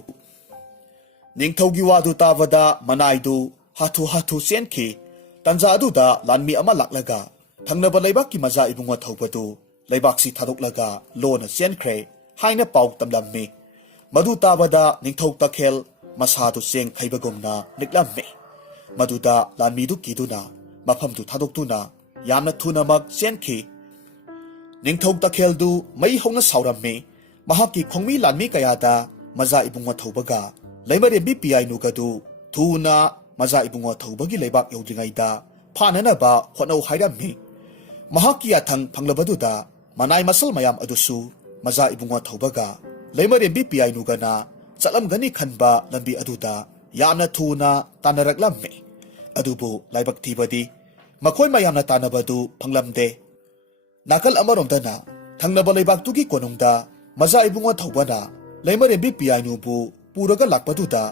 ningthaugi wadu tabada manaidu hathu senkhi tanja aduda lanmi ama laklaga thangnaba leibakki maza ibunga thawbadu leibaksi thadoklaga lona senkhre haina pau tamlammi madu tabada ningthau takhel masadu seng khaibagumna niklammi maduda lanmidu kiduna mafamdu thadoktuna yamna thunamak senkhi ningthau takheldu mai hongna saurammi mahaki khongmi lanmi kayada maza ibunga thawbaga leimarem bi piainugadu thuna maza ibunga thawbagi leibak yodringaida phananaba honau hairammi mahaki yathang phanglabaduda manai masal mayam adusu maza ibunga thawbaga leimarem bi piainugana chalamgani khanba lambi aduda yamna thuna tanaraklammi adubu laibak thibadi makhoi mayamna tanabadu phanglamde nakal amaromdana thangnaba leibak tugi konungda maza ibunga thawbana leimarem bi piainubu puraga lakpaduda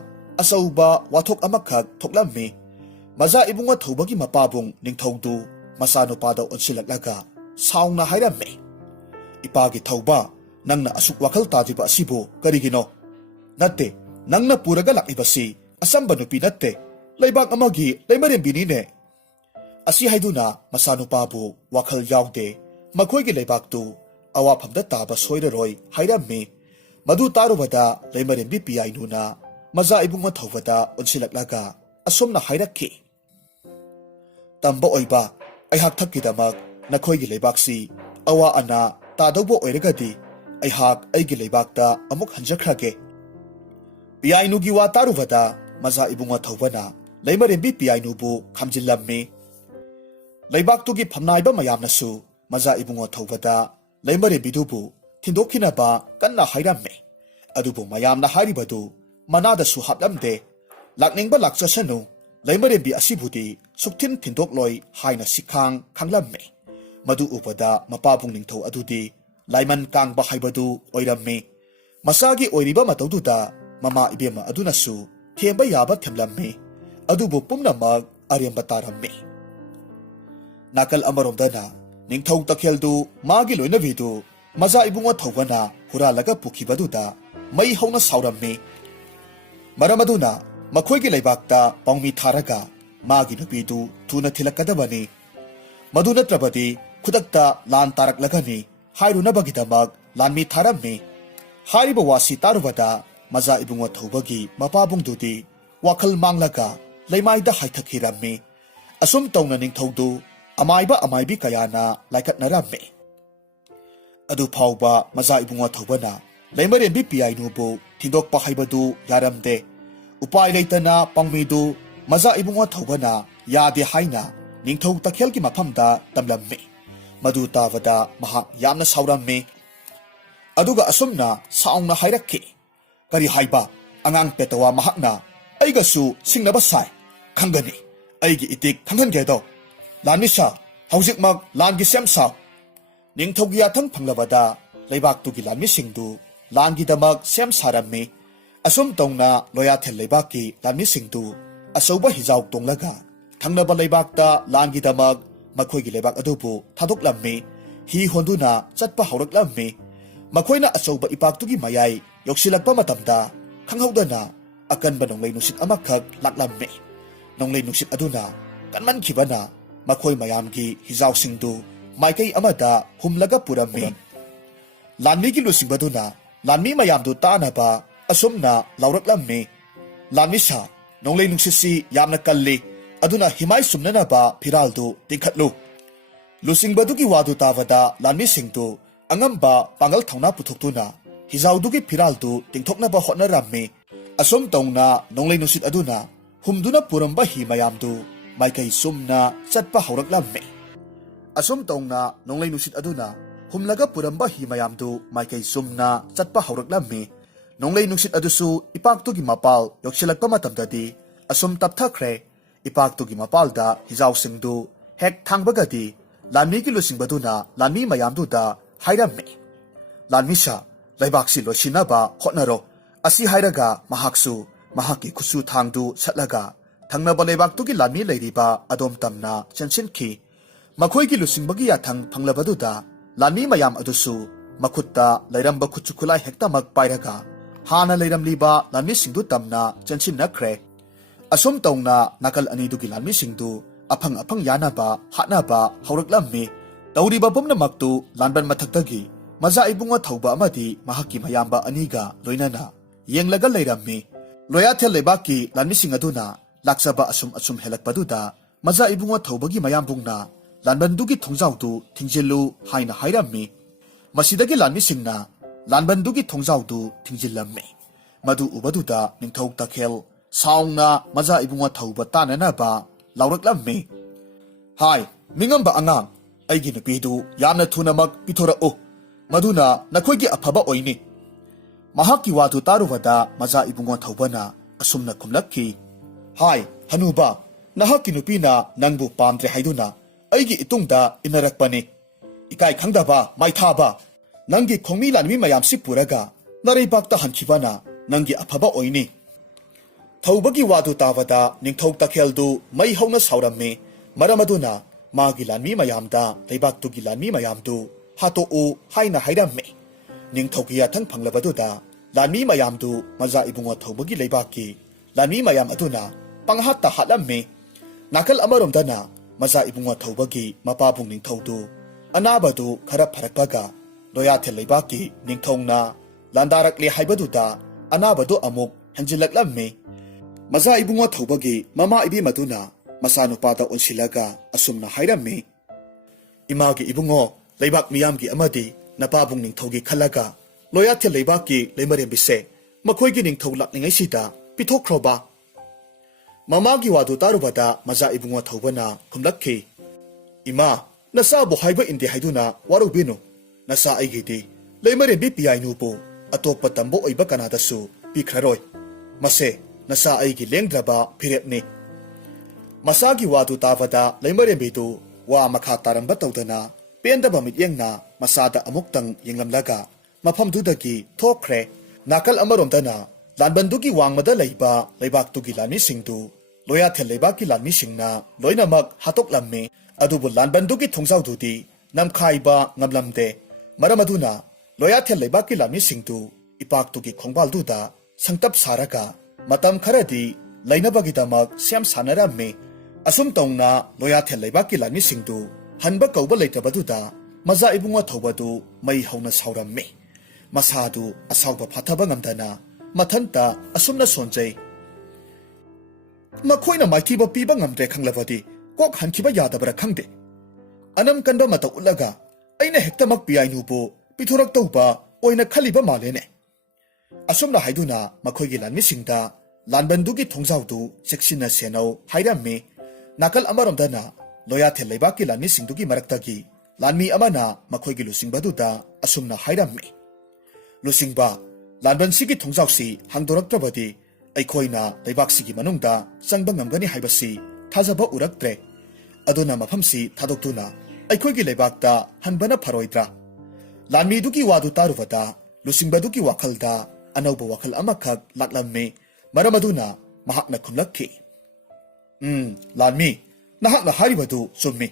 asauba wathok amakhak thoklammi maza ibunga thawbagi mapabung ningthaudu masanupada onsilaklaga saungna hairammi ipagi thawba nangna asuk wakhal tadiba asibu karigino natte nangna puraga lakibasi asamba nupi natte leibak amagi leimarem binine asi haiduna masanupabu wakhal yawde makhoigi leibaktu awaphamda taba soiraroi hairammi madu tarubada leimarem bi piainuna maza ibunga thawbada onsilaklaga asomna hairakhi tamba oiba aihak thakkidamak nakhoigi leibaksi awa ana tadawbo oiragadi aihak aigi leibakta amuk hanjakhrage piainugi wa tarubada maza ibunga thobana leimarembi piainubu khamjillammi leibaktugi phamnaiba mayamnasu maza ibunga thobada leimarembidubu thindokhinaba kanna hairamme adubu mayamna haribadu manada su haplamde lakningba lakchasanu leimarembi asibudi suktin thindokloi haina sikhang khanglamme madu ubada mapabung ningthau adudi laiman kangba haibadu oiramme masagi oiriba mataududa mama ibema adunasu themba yaba themlamme adubu pumnamak aremba taramme nakal amaromdana ningthau takheldu magi loinavidu maza ibunga thawbana huralaga pukhibaduda mai hauna sauramme maramaduna makhoigi leibakta pangmi tharaga magi nupidu thuna thilakadabani madu natrabadi khudakta lan taraklagani hairunabagidamag lanmi tharamme hariba wasi tarubada maza ibunga thawbagi mapabungdudi wakhal manglaga leimaida haithakhirammi asum tawna ningthawdu amaibi kayana laikatnaramme adu phawba maza ibunga thawbana leimarembi piainubu thindokpa haibadu yaramde upai leitana pangmidu maza ibunga thawbana yade haina ningthau takhelki maphamda tamlamme madu tavada mahak yamna sauramme aduga asumna saungna hairakki kari haiba angang petawa mahakna aigasu singnaba sai khangani aigi itik khanghangedo lanisa haujikmak langi semsa ningthaugi athang phanglabada leibaktugi lanmi singdu langi damak sem sarammi asum tongna loyathel leibaki lanmi singdu asauba hijau tonglaga thangnaba leibakta langi damak makhoigi leibak adubu thadoklammi hi honduna chatpa hauraklammi makhoina asauba ipaktugi mayai yoksilakpa matamda khanghaudana akanba nonglei nusit amakhak laklammi nonglei nusit aduna kanman khibana makhoi mayamgi hijau singdu maikai amada humlaga purammi lanmi gi lusingbaduna lanmi mayamdu tanaba asumna lauraklammi lanmi sa nonglei nuksisi yamna kalli aduna himai sumnanaba phiraldu tingkhatlu lusingbadugi wadu tavada lanmi singdu angamba pangal thauna puthoktuna hijaudugi phiraldu tingthoknaba hotnarammi asum tongna nonglei nusit aduna humduna puramba hi mayamdu maikai sumna chatpa hauraklammi asum tongna nonglei nusit aduna humlaga puramba hi mayamdu maikai sumna chatpa hauraklammi nonglei nusit adusu ipaktugi mapal yoksilakpa matamdadi asum tapthakre ipaktugi mapalda hijau singdu hek thangbagadi lanmi gi lusingbaduna lanmi mayamduda hairammi lanmisa leibaksi losinaba hotnaro asi hairaga mahaksu mahaki khusu thangdu satlaga thangnaba leibaktugi lanmi leiriba adom tamna chensinki makhoigi lusingbagi yathang phanglabaduda lanmi mayam adusu makhutta leiramba khuchukulai hektamak pairaga hana leiramliba lanmi singdu tamna chensin nakre asum tongna nakal anidugi lanmi singdu aphang yanaba hatnaba hauraklammi tawriba pumnamaktu lanban mathaktagi maza ibunga thawba amadi mahaki mayamba aniga loinana yenglaga leirammi loyathel leibaki lanmi singaduna laksaba asum helakpaduda maza ibunga thawbagi mayambungna lanbandugi thongjaudu thingjilu haina hairammi masidagi lanmi singna lanbandugi thongjaudu thingjilammi madu ubaduda ningthau takhel saungna maza ibunga thawba tananaba lauraklammi hai mingamba angang aigi nupidu yamna thunamak pithora'u maduna nakhoigi aphaba oini mahaki wadu tarubada maza ibunga thawbana asumna khumlakki hai hanuba nahaki nupina nangbu pamdre haiduna aigi itungda inarakpani ikai khangdaba maithaba nangi khongmi lanmi mayam sipuraga nareibakta hankhibana nangi aphaba oini thawbagi wadu tawada ningthau takheldu mai hauna saurammi maramaduna magi lanmi mayamda leibaktugi lanmi mayamdu hato u haina hairammi ningthaugi yathang phanglabaduda lanmi mayamdu maza ibunga thawbagi leibaki lanmi mayam aduna panghatta hatlammi nakal amaromdana maza ibunga thawbagi mapabung ningthaudu anabadu khara pharakpaga loyathel leibaki ningthongna landarakle haibaduda anabadu amuk hanjilaklammi maza ibunga thawbagi mama ibi maduna masanupada unsilaga asumna hairammi imagi ibungo leibak miyamgi amadi napabung ningthaugi khalaga loyathel leibaki leimarembise makhoigi ningthau lakningai sida pithokkhroba Mamagi wadu tarubada maza ibungo thawbana khumlakhi. Ima nasa bu haiba indi haiduna waru binu. Nasa aigidi leimare bi piainu po atopa tambo oiba kanadasu pikhraroi. Mase nasa aigi lengdraba phirepni. Masagi wadu tavada leimare bidu wa makha taramba tawdana pendaba mityengna masada amuktang yenglamlaga mafamdudagi thokre nakal amaromdana lanbandugi wangmada leiba leibaktugi lami singdu loya thel leibaki lami singna loinamak hatok lamme adubu lanbandugi thongzaududi namkhaiba ngamlamde maramaduna loya thel leibaki lami singdu ipaktugi khongbalduda sangtap saraga matam kharadi lainabagidamak siam sanaramme asum tongna loya thel leibaki lami singdu hanba kauba leitrabaduda maza ibunga thawbadu mai hauna sauramme masadu asauba phathaba ngamdana mathanta asumna sonjay makhoina maithiba piba ngamdre khanglawadi kok hankiba yadabra khangde anam kanba mata ulaga aina hektamak piainu bu pithorak tawba oina khaliba malene asumna haiduna makhoigi lanmi singda lanbandugi thongzaudu seksina senau hairamme nakal amaromdana loya thel leibaki lanmi singdugi maraktagi lanmi amana makhoigi lusingbaduda asumna hairamme lusingba lanban sigi thongzausi hangdoraktrabadi aikhoina leibaksigi manungda changba ngamgani haibasi thajaba uraktre aduna mafamsi thadoktuna aikhoigi leibakta hanbana pharoidra lanmi dugi wadu tarubada lusingbadugi wakhalda anauba wakhal amakhak laklamme maramaduna mahakna khumlakhi lanmi nahakna haribadu summi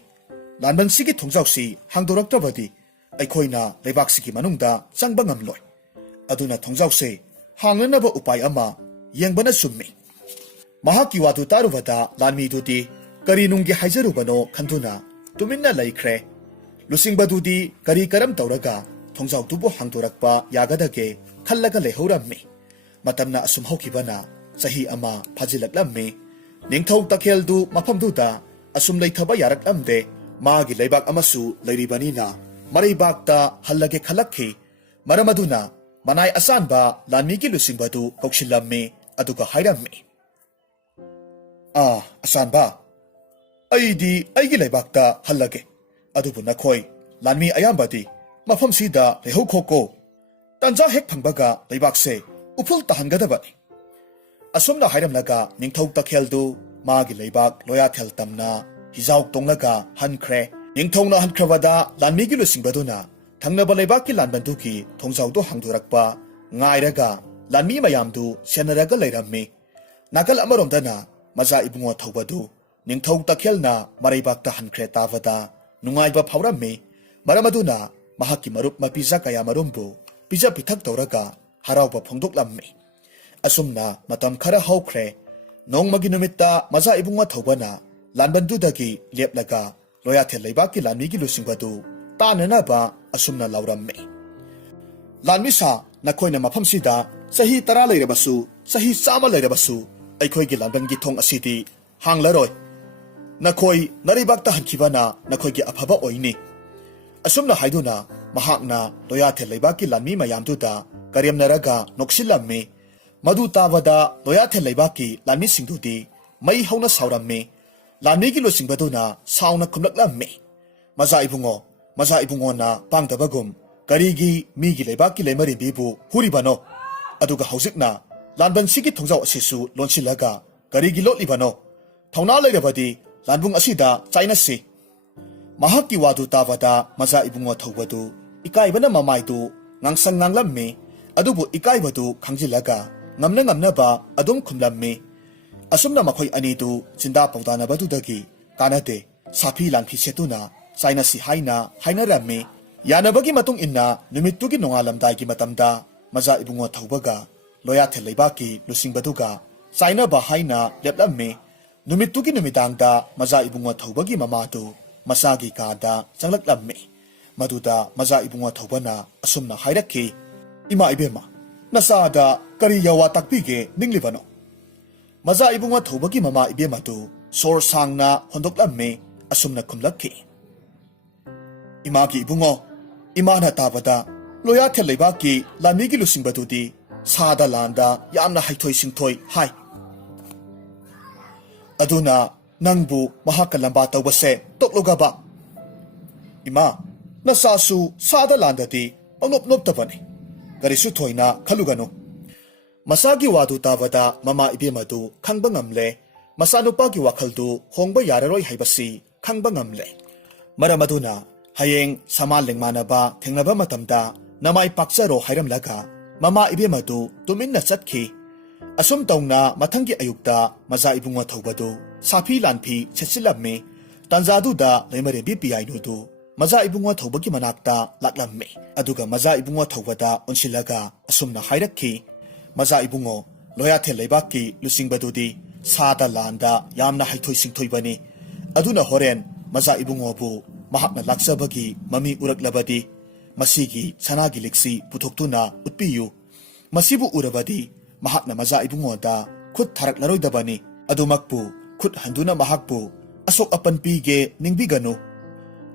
lanban sigi thongzausi hangdoraktrabadi aikhoina leibaksigi manungda changba ngamloi aduna thongjause hangnanaba upai ama yengbana summi mahaki wadu tarubada lanmi dudi kari nunggi haijarubano khanduna tuminna laikhre lusingbadudi kari karam tawraga thongjau tubu hangdorakpa yagadage khallaga lehorammi matamna asum hokibana sahi ama phajilaklammi ningthau takheldu mafamduda asum leithaba yaraklamde magi leibak amasu leiribanina mareibakta hallage khalakhi maramaduna manai asanba lanmigi lusingbadu kokshillammi aduga hairammi asanba aidi aigi leibakta hallage adubu nakhoi lanmi ayambadi mafamsida lehaukhoko tanja hek phangbaga leibakse upul tahangadabani asumna hairamlaga ningthau takheldu magi leibak loya thel tamna hijau tonglaga hankhre ningthongna hankhrawada lanmigi lusingbaduna thangnaba leibaki lanbanduki thongzaudo hangdurakpa ngairaga lanmi mayamdu senaraga leirammi nakal amaromdana maza ibungo thawbadu ningthau takhelna maraibakta hankhre tavada nungaiba phaurammi maramaduna mahaki marup mapija kaya marumbu pija pithak tawraga harauba phongdoklammi asumna matam khara haukhre nongmagi numitta maza ibungo thawbana lanbandudagi leplaga loya thel leibaki lanmigi lusingbadu tananaba asumna laurammi lanmisa nakhoina mafamsida sahi 10 leirabasu sahi 100 leirabasu aikhoigi lanbangi thong asidi hanglaroi nakhoi naribakta hankibana nakhoigi afaba oini asumna haiduna mahakna loya thel leibaki lanmi mayamduda karyamnaraga noksillammi madu tawada loya thel leibaki lanmi singdudi mai hauna saurammi lanmigi losingbaduna sauna khumlaklammi maza ibungo na pangdabagum karigi migi leibaki leimari bibu huribano aduga haujikna lanban sigi thongjau asisu lonsilaga karigi lotlibano thawna leirabadi lanbung asida chaina si mahaki wadu tawada maza ibungo thawbadu ikaibana mamaidu ngangsang nganglammi adubu ikaibadu khangjilaga ngamna ba adum khumlammi asumna makhoi anidu jinda pawdanabadudagi kanade sapi lanphi setuna China si haina rammi yanabagi matung inna numittugi nongalamdai gi matamda maza ibungo thawbaga loya thel leibaki lusingbaduga China ba haina leplammi numittugi numidangda maza ibungo thawbagi mamadu masagi kada changlaklammi maduda maza ibungo thawbana asumna hairakhi ima ibema nasada kari yawa takpige ninglibano maza ibungo thawbagi mama ibematu sor sangna hondoklammi asumna khumlakhi imagi ibungo imana tabada loya thel leibaki lanmigi lusingbadudi sada landa yamna haithoi singthoi hai ꯑꯗꯨꯅ ꯅꯪꯕꯨ ꯃꯍꯥꯛꯀ ꯂꯝꯕꯥ ꯇꯧꯕꯁꯦ ꯇꯣꯛꯂꯨꯒꯕ? ꯏꯃꯥ, ꯅꯆꯥꯁꯨ ꯁꯥꯗ ꯂꯥꯟꯗꯗꯤ ꯄꯪꯅꯣꯞ ꯅꯣꯞꯇꯕꯅꯤ, ꯀꯔꯤꯁꯨ ꯊꯣꯏꯅ ꯈꯜꯂꯨꯒꯅꯨ꯫ ꯃꯆꯥꯒꯤ ꯋꯥꯗꯨ ꯇꯥꯕꯗ ꯃꯃꯥ ꯏꯕꯦꯝꯃꯗꯨ ꯈꯪꯕ ꯉꯝꯂꯦ ꯃꯆꯥꯅꯨꯄꯥꯒꯤ ꯋꯥꯈꯜꯗꯨ ꯍꯣꯡꯕ ꯌꯥꯔꯔꯣꯏ ꯍꯥꯏꯕꯁꯤ ꯈꯪꯕ ꯉꯝꯂꯦ꯫ ꯃꯔꯝ ꯑꯗꯨꯅ ꯍꯌꯦꯡ ꯁꯃꯥꯟ ꯂꯦꯡꯃꯥꯟꯅꯕ ꯊꯦꯡꯅꯕ ꯃꯇꯝꯗ ꯅꯃꯥꯏ ꯄꯥꯛꯆꯔꯣ ꯍꯥꯏꯔꯝꯂꯒ ꯃꯃꯥ ꯏꯕꯦꯝꯃꯗꯨ ꯇꯨꯃꯤꯟꯅ ꯆꯠꯈꯤ꯫ ꯑꯁꯨꯝ ꯇꯧꯅ ꯃꯊꯪꯒꯤ ꯑꯌꯨꯛꯇ ꯃꯆꯥ ꯏꯕꯨꯡꯉꯣ ꯊꯧꯕꯗꯨ ꯁꯥꯐꯤ ꯂꯥꯟꯐꯤ ꯁꯦꯠꯆꯤꯜꯂꯝꯃꯤ꯫ ꯇꯥꯟꯖꯥꯗꯨꯗ ꯂꯩꯃꯔꯦꯝꯕꯤ ꯄꯤꯌꯥꯏꯅꯨꯗꯨ ꯃꯆꯥ ꯏꯕꯨꯡꯉꯣ ꯊꯧꯕꯒꯤ ꯃꯅꯥꯛꯇ ꯂꯥꯛꯂꯝꯃꯤ꯫ ꯑꯗꯨꯒ ꯃꯆꯥ ꯏꯕꯨꯡꯉꯣ ꯊꯧꯕꯗ ꯑꯣꯟꯁꯤꯜꯂꯒ ꯑꯁꯨꯝꯅ ꯍꯥꯏꯔꯛꯈꯤ, ꯃꯆꯥ ꯏꯕꯨꯡꯉꯣ, ꯂꯣꯌꯥꯊꯦꯜ ꯂꯩꯕꯥꯛꯀꯤ ꯂꯨꯆꯤꯡꯕꯗꯨꯗꯤ ꯁꯥꯗ ꯂꯥꯟꯗ ꯌꯥꯝꯅ ꯍꯩꯊꯣꯏ ꯁꯤꯡꯊꯣꯏꯕꯅꯤ꯫ ꯑꯗꯨꯅ ꯍꯣꯔꯦꯟ ꯃꯆꯥ ꯏꯕꯨꯡꯉꯣꯕꯨ ꯃꯍꯥꯛꯅ ꯂꯥꯛꯆꯕꯒꯤ ꯃꯃꯤ ꯎꯔꯛꯂꯕꯗꯤ ꯃꯁꯤꯒꯤ ꯁꯅꯥꯒꯤ ꯂꯤꯛꯁꯤ ꯄꯨꯊꯣꯛꯇꯨꯅ ꯎꯠꯄꯤꯌꯨ꯫ ꯃꯁꯤꯕꯨ ꯎꯔꯕꯗꯤ ꯃꯍꯥꯛꯅ ꯃꯆꯥ ꯏꯕꯨꯡꯉꯣꯗ ꯈꯨꯠ ꯊꯥꯔꯛꯂꯔꯣꯏꯗꯕꯅꯤ꯫ ꯑꯗꯨꯃꯛꯄꯨ ꯈꯨꯠ ꯍꯟꯗꯨꯅ ꯃꯍꯥꯛꯄꯨ ꯑꯁꯣꯛ ꯑꯄꯟ ꯄꯤꯒꯦ ꯅꯤꯡꯕꯤꯒꯅꯨ꯫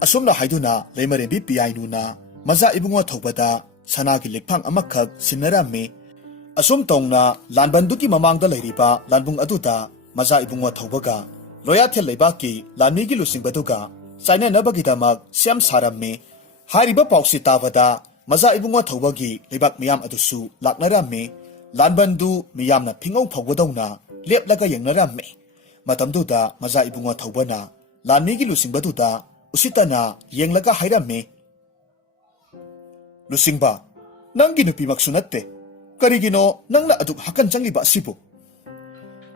ꯑꯁꯨꯝꯅ ꯍꯥꯏꯗꯨꯅ ꯂꯩꯃꯔꯦꯝꯕꯤ ꯄꯤꯌꯥꯏꯅꯨꯅ ꯃꯆꯥ ꯏꯕꯨꯡꯉꯣ ꯊꯧꯕꯗ ꯁꯅꯥꯒꯤ ꯂꯤꯛꯐꯥꯡ ꯑꯃꯈꯛ ꯁꯤꯟꯅꯔꯝꯃꯤ꯫ ꯑꯁꯨꯝ ꯇꯧꯅ ꯂꯥꯟꯕꯟꯗꯨꯒꯤ ꯃꯃꯥꯡꯗ ꯂꯩꯔꯤꯕ ꯂꯥꯟꯕꯨꯡ ꯑꯗꯨꯗ ꯃꯆꯥ ꯏꯕꯨꯡꯉꯣ ꯊꯧꯕꯒ ꯂꯣꯌꯥꯊꯦꯜ ꯂꯩꯕꯥꯛꯀꯤ ꯂꯥꯟꯃꯤꯒꯤ ꯂꯨꯆꯤꯡꯕꯗꯨꯒ ꯆꯥꯏꯅꯅꯕꯒꯤꯗꯃꯛ ꯁꯦꯝ ꯁꯥꯔꯝꯃꯤ꯫ ꯍꯥꯏꯔꯤꯕ ꯄꯥꯎꯁꯤ ꯇꯥꯕꯗ ꯃꯆꯥ ꯏꯕꯨꯡꯉꯣ ꯊꯧꯕꯒꯤ ꯂꯩꯕꯥꯛ ꯃꯤꯌꯥꯝ ꯑꯗꯨꯁꯨ ꯂꯥꯛꯅꯔꯝꯃꯤ꯫ ꯂꯥꯟꯕꯟꯗꯨ ꯃꯤꯌꯥꯝꯅ ꯐꯤꯉꯧ ꯐꯧꯕꯗꯧꯅ ꯂꯦꯞꯂꯒ ꯌꯦꯡꯅꯔꯝꯃꯤ꯫ ꯃꯇꯝꯗꯨꯗ ꯃꯆꯥ ꯏꯕꯨꯡꯉꯣ ꯊꯧꯕꯅ ꯂꯥꯟꯃꯤꯒꯤ ꯂꯨꯆꯤꯡꯕꯗꯨꯗ ꯎꯁꯤꯠꯇꯅ ꯌꯦꯡꯂꯒ ꯍꯥꯏꯔꯝꯃꯤ, ꯂꯨꯆꯤꯡꯕ, ꯅꯪꯒꯤ ꯅꯨꯄꯤꯃꯛꯁꯨ ꯅꯠꯇꯦ, ꯀꯔꯤꯒꯤꯅꯣ ꯅꯪꯅ ꯑꯗꯨꯛ ꯍꯥꯀꯟ ꯆꯪꯂꯤꯕ ꯑꯁꯤꯕꯨ?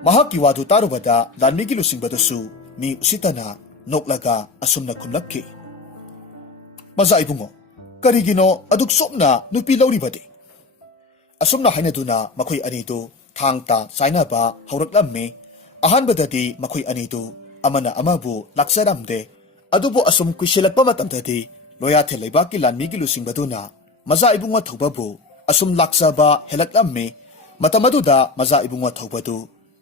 ꯃꯍꯥꯛꯀꯤ ꯋꯥꯗꯨ ꯇꯥꯔꯨꯕꯗ ꯂꯥꯟꯃꯤꯒꯤ ꯂꯨꯆꯤꯡꯕꯗꯨꯁꯨ ꯃꯤ ꯎꯁꯤꯠꯇꯅ ꯅꯣꯛꯂꯒ ꯑꯁꯨꯝꯅ ꯈꯨꯝꯂꯛꯈꯤ, ꯃꯆꯥ ꯏꯕꯨꯡꯉꯣ, ꯀꯔꯤꯒꯤꯅꯣ ꯑꯗꯨꯛ ꯆꯣꯞꯅ ꯅꯨꯄꯤ ꯂꯧꯔꯤꯕꯗꯤ? ꯑꯁꯨꯝꯅ ꯍꯥꯏꯅꯗꯨꯅ ꯃꯈꯣꯏ ꯑꯅꯤꯗꯨ ꯊꯥꯡ ꯇꯥ ꯆꯥꯏꯅꯕ ꯍꯧꯔꯛꯂꯝꯃꯤ꯫ ꯑꯍꯥꯟꯕꯗꯗꯤ ꯃꯈꯣꯏ ꯑꯅꯤꯗꯨ ꯑꯃꯅ ꯑꯃꯕꯨ ꯂꯥꯛꯆꯔꯝꯗꯦ꯫ ꯑꯗꯨꯕꯨ ꯑꯁꯨꯝ ꯀꯨꯏꯁꯤꯜꯂꯛꯄ ꯃꯇꯝꯗꯗꯤ ꯂꯣꯌꯥꯊꯦꯜ ꯂꯩꯕꯥꯛꯀꯤ ꯂꯥꯟꯃꯤꯒꯤ ꯂꯨꯆꯤꯡꯕꯗꯨꯅ ꯃꯆꯥ ꯏꯕꯨꯡꯉꯣ ꯊꯧꯕꯕꯨ ꯑꯁꯨꯝ ꯂꯥꯛꯆꯕ ꯍꯦꯜꯂꯛꯂꯝꯃꯤ꯫ ꯃꯇꯝ ꯑꯗꯨꯗ ꯃꯆꯥ ꯏꯕꯨꯡꯉꯣ ꯊꯧꯕꯗꯨ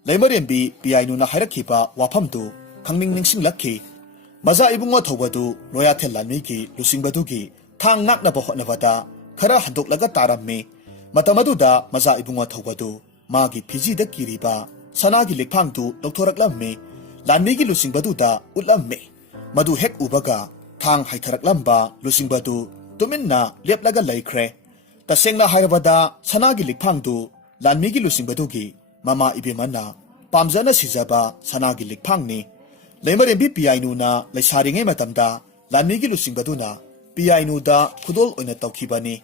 ꯂꯩꯃꯔꯦꯝꯕꯤ ꯄꯤꯌꯥꯏꯅꯨꯅ ꯍꯥꯏꯔꯛꯈꯤꯕ ꯋꯥꯐꯝꯗꯨ ꯈꯪꯅꯤꯡ ꯅꯤꯡꯁꯤꯡꯂꯛꯈꯤ꯫ ꯃꯆꯥ ꯏꯕꯨꯡꯉꯣ ꯊꯧꯕꯗꯨ ꯂꯣꯌꯥꯊꯦꯜ ꯂꯥꯟꯃꯤꯒꯤ ꯂꯨꯆꯤꯡꯕꯗꯨꯒꯤ ꯊꯥꯡ ꯉꯥꯛꯅꯕ ꯍꯣꯠꯅꯕꯗ ꯈꯔ ꯍꯟꯗꯣꯛꯂꯒ ꯇꯥꯔꯝꯃꯤ꯫ ꯃꯇꯝ ꯑꯗꯨꯗ ꯃꯆꯥ ꯏꯕꯨꯡꯉꯣ ꯊꯧꯕꯗꯨ ꯃꯥꯒꯤ ꯐꯤꯖꯤꯗ ꯀꯤꯔꯤꯕ ꯁꯅꯥꯒꯤ ꯂꯤꯛꯐꯥꯡꯗꯨ ꯂꯧꯊꯣꯔꯛꯂꯝꯃꯤ꯫ ꯂꯥꯟꯃꯤꯒꯤ ꯂꯨꯆꯤꯡꯕꯗꯨꯗ ꯎꯠꯂꯝꯃꯤ꯫ ꯃꯗꯨ ꯍꯦꯛ ꯎꯕꯒ ꯊꯥꯡ ꯍꯩꯊꯔꯛꯂꯝꯕ ꯂꯨꯆꯤꯡꯕꯗꯨ ꯇꯨꯃꯤꯟꯅ ꯂꯦꯞꯂꯒ ꯂꯩꯈ꯭ꯔꯦ꯫ ꯇꯁꯦꯡꯅ ꯍꯥꯏꯔꯕꯗ ꯁꯅꯥꯒꯤ ꯂꯤꯛꯐꯥꯡꯗꯨ ꯂꯥꯟꯃꯤꯒꯤ ꯂꯨꯆꯤꯡꯕꯗꯨꯒꯤ ꯃꯃꯥ ꯏꯕꯦꯝꯃꯅ ꯄꯥꯝꯖꯅ ꯁꯤꯖꯕ ꯁꯅꯥꯒꯤ ꯂꯤꯛꯐꯥꯡꯅꯤ꯫ ꯂꯩꯃꯔꯦꯝꯕꯤ ꯄꯤꯌꯥꯏꯅꯨꯅ ꯂꯩꯁꯥꯔꯤꯉꯩ ꯃꯇꯝꯗ ꯂꯥꯟꯃꯤꯒꯤ ꯂꯨꯆꯤꯡꯕꯗꯨꯅ ꯄꯤꯌꯥꯏꯅꯨꯗ ꯈꯨꯗꯣꯜ ꯑꯣꯏꯅ ꯇꯧꯈꯤꯕꯅꯤ꯫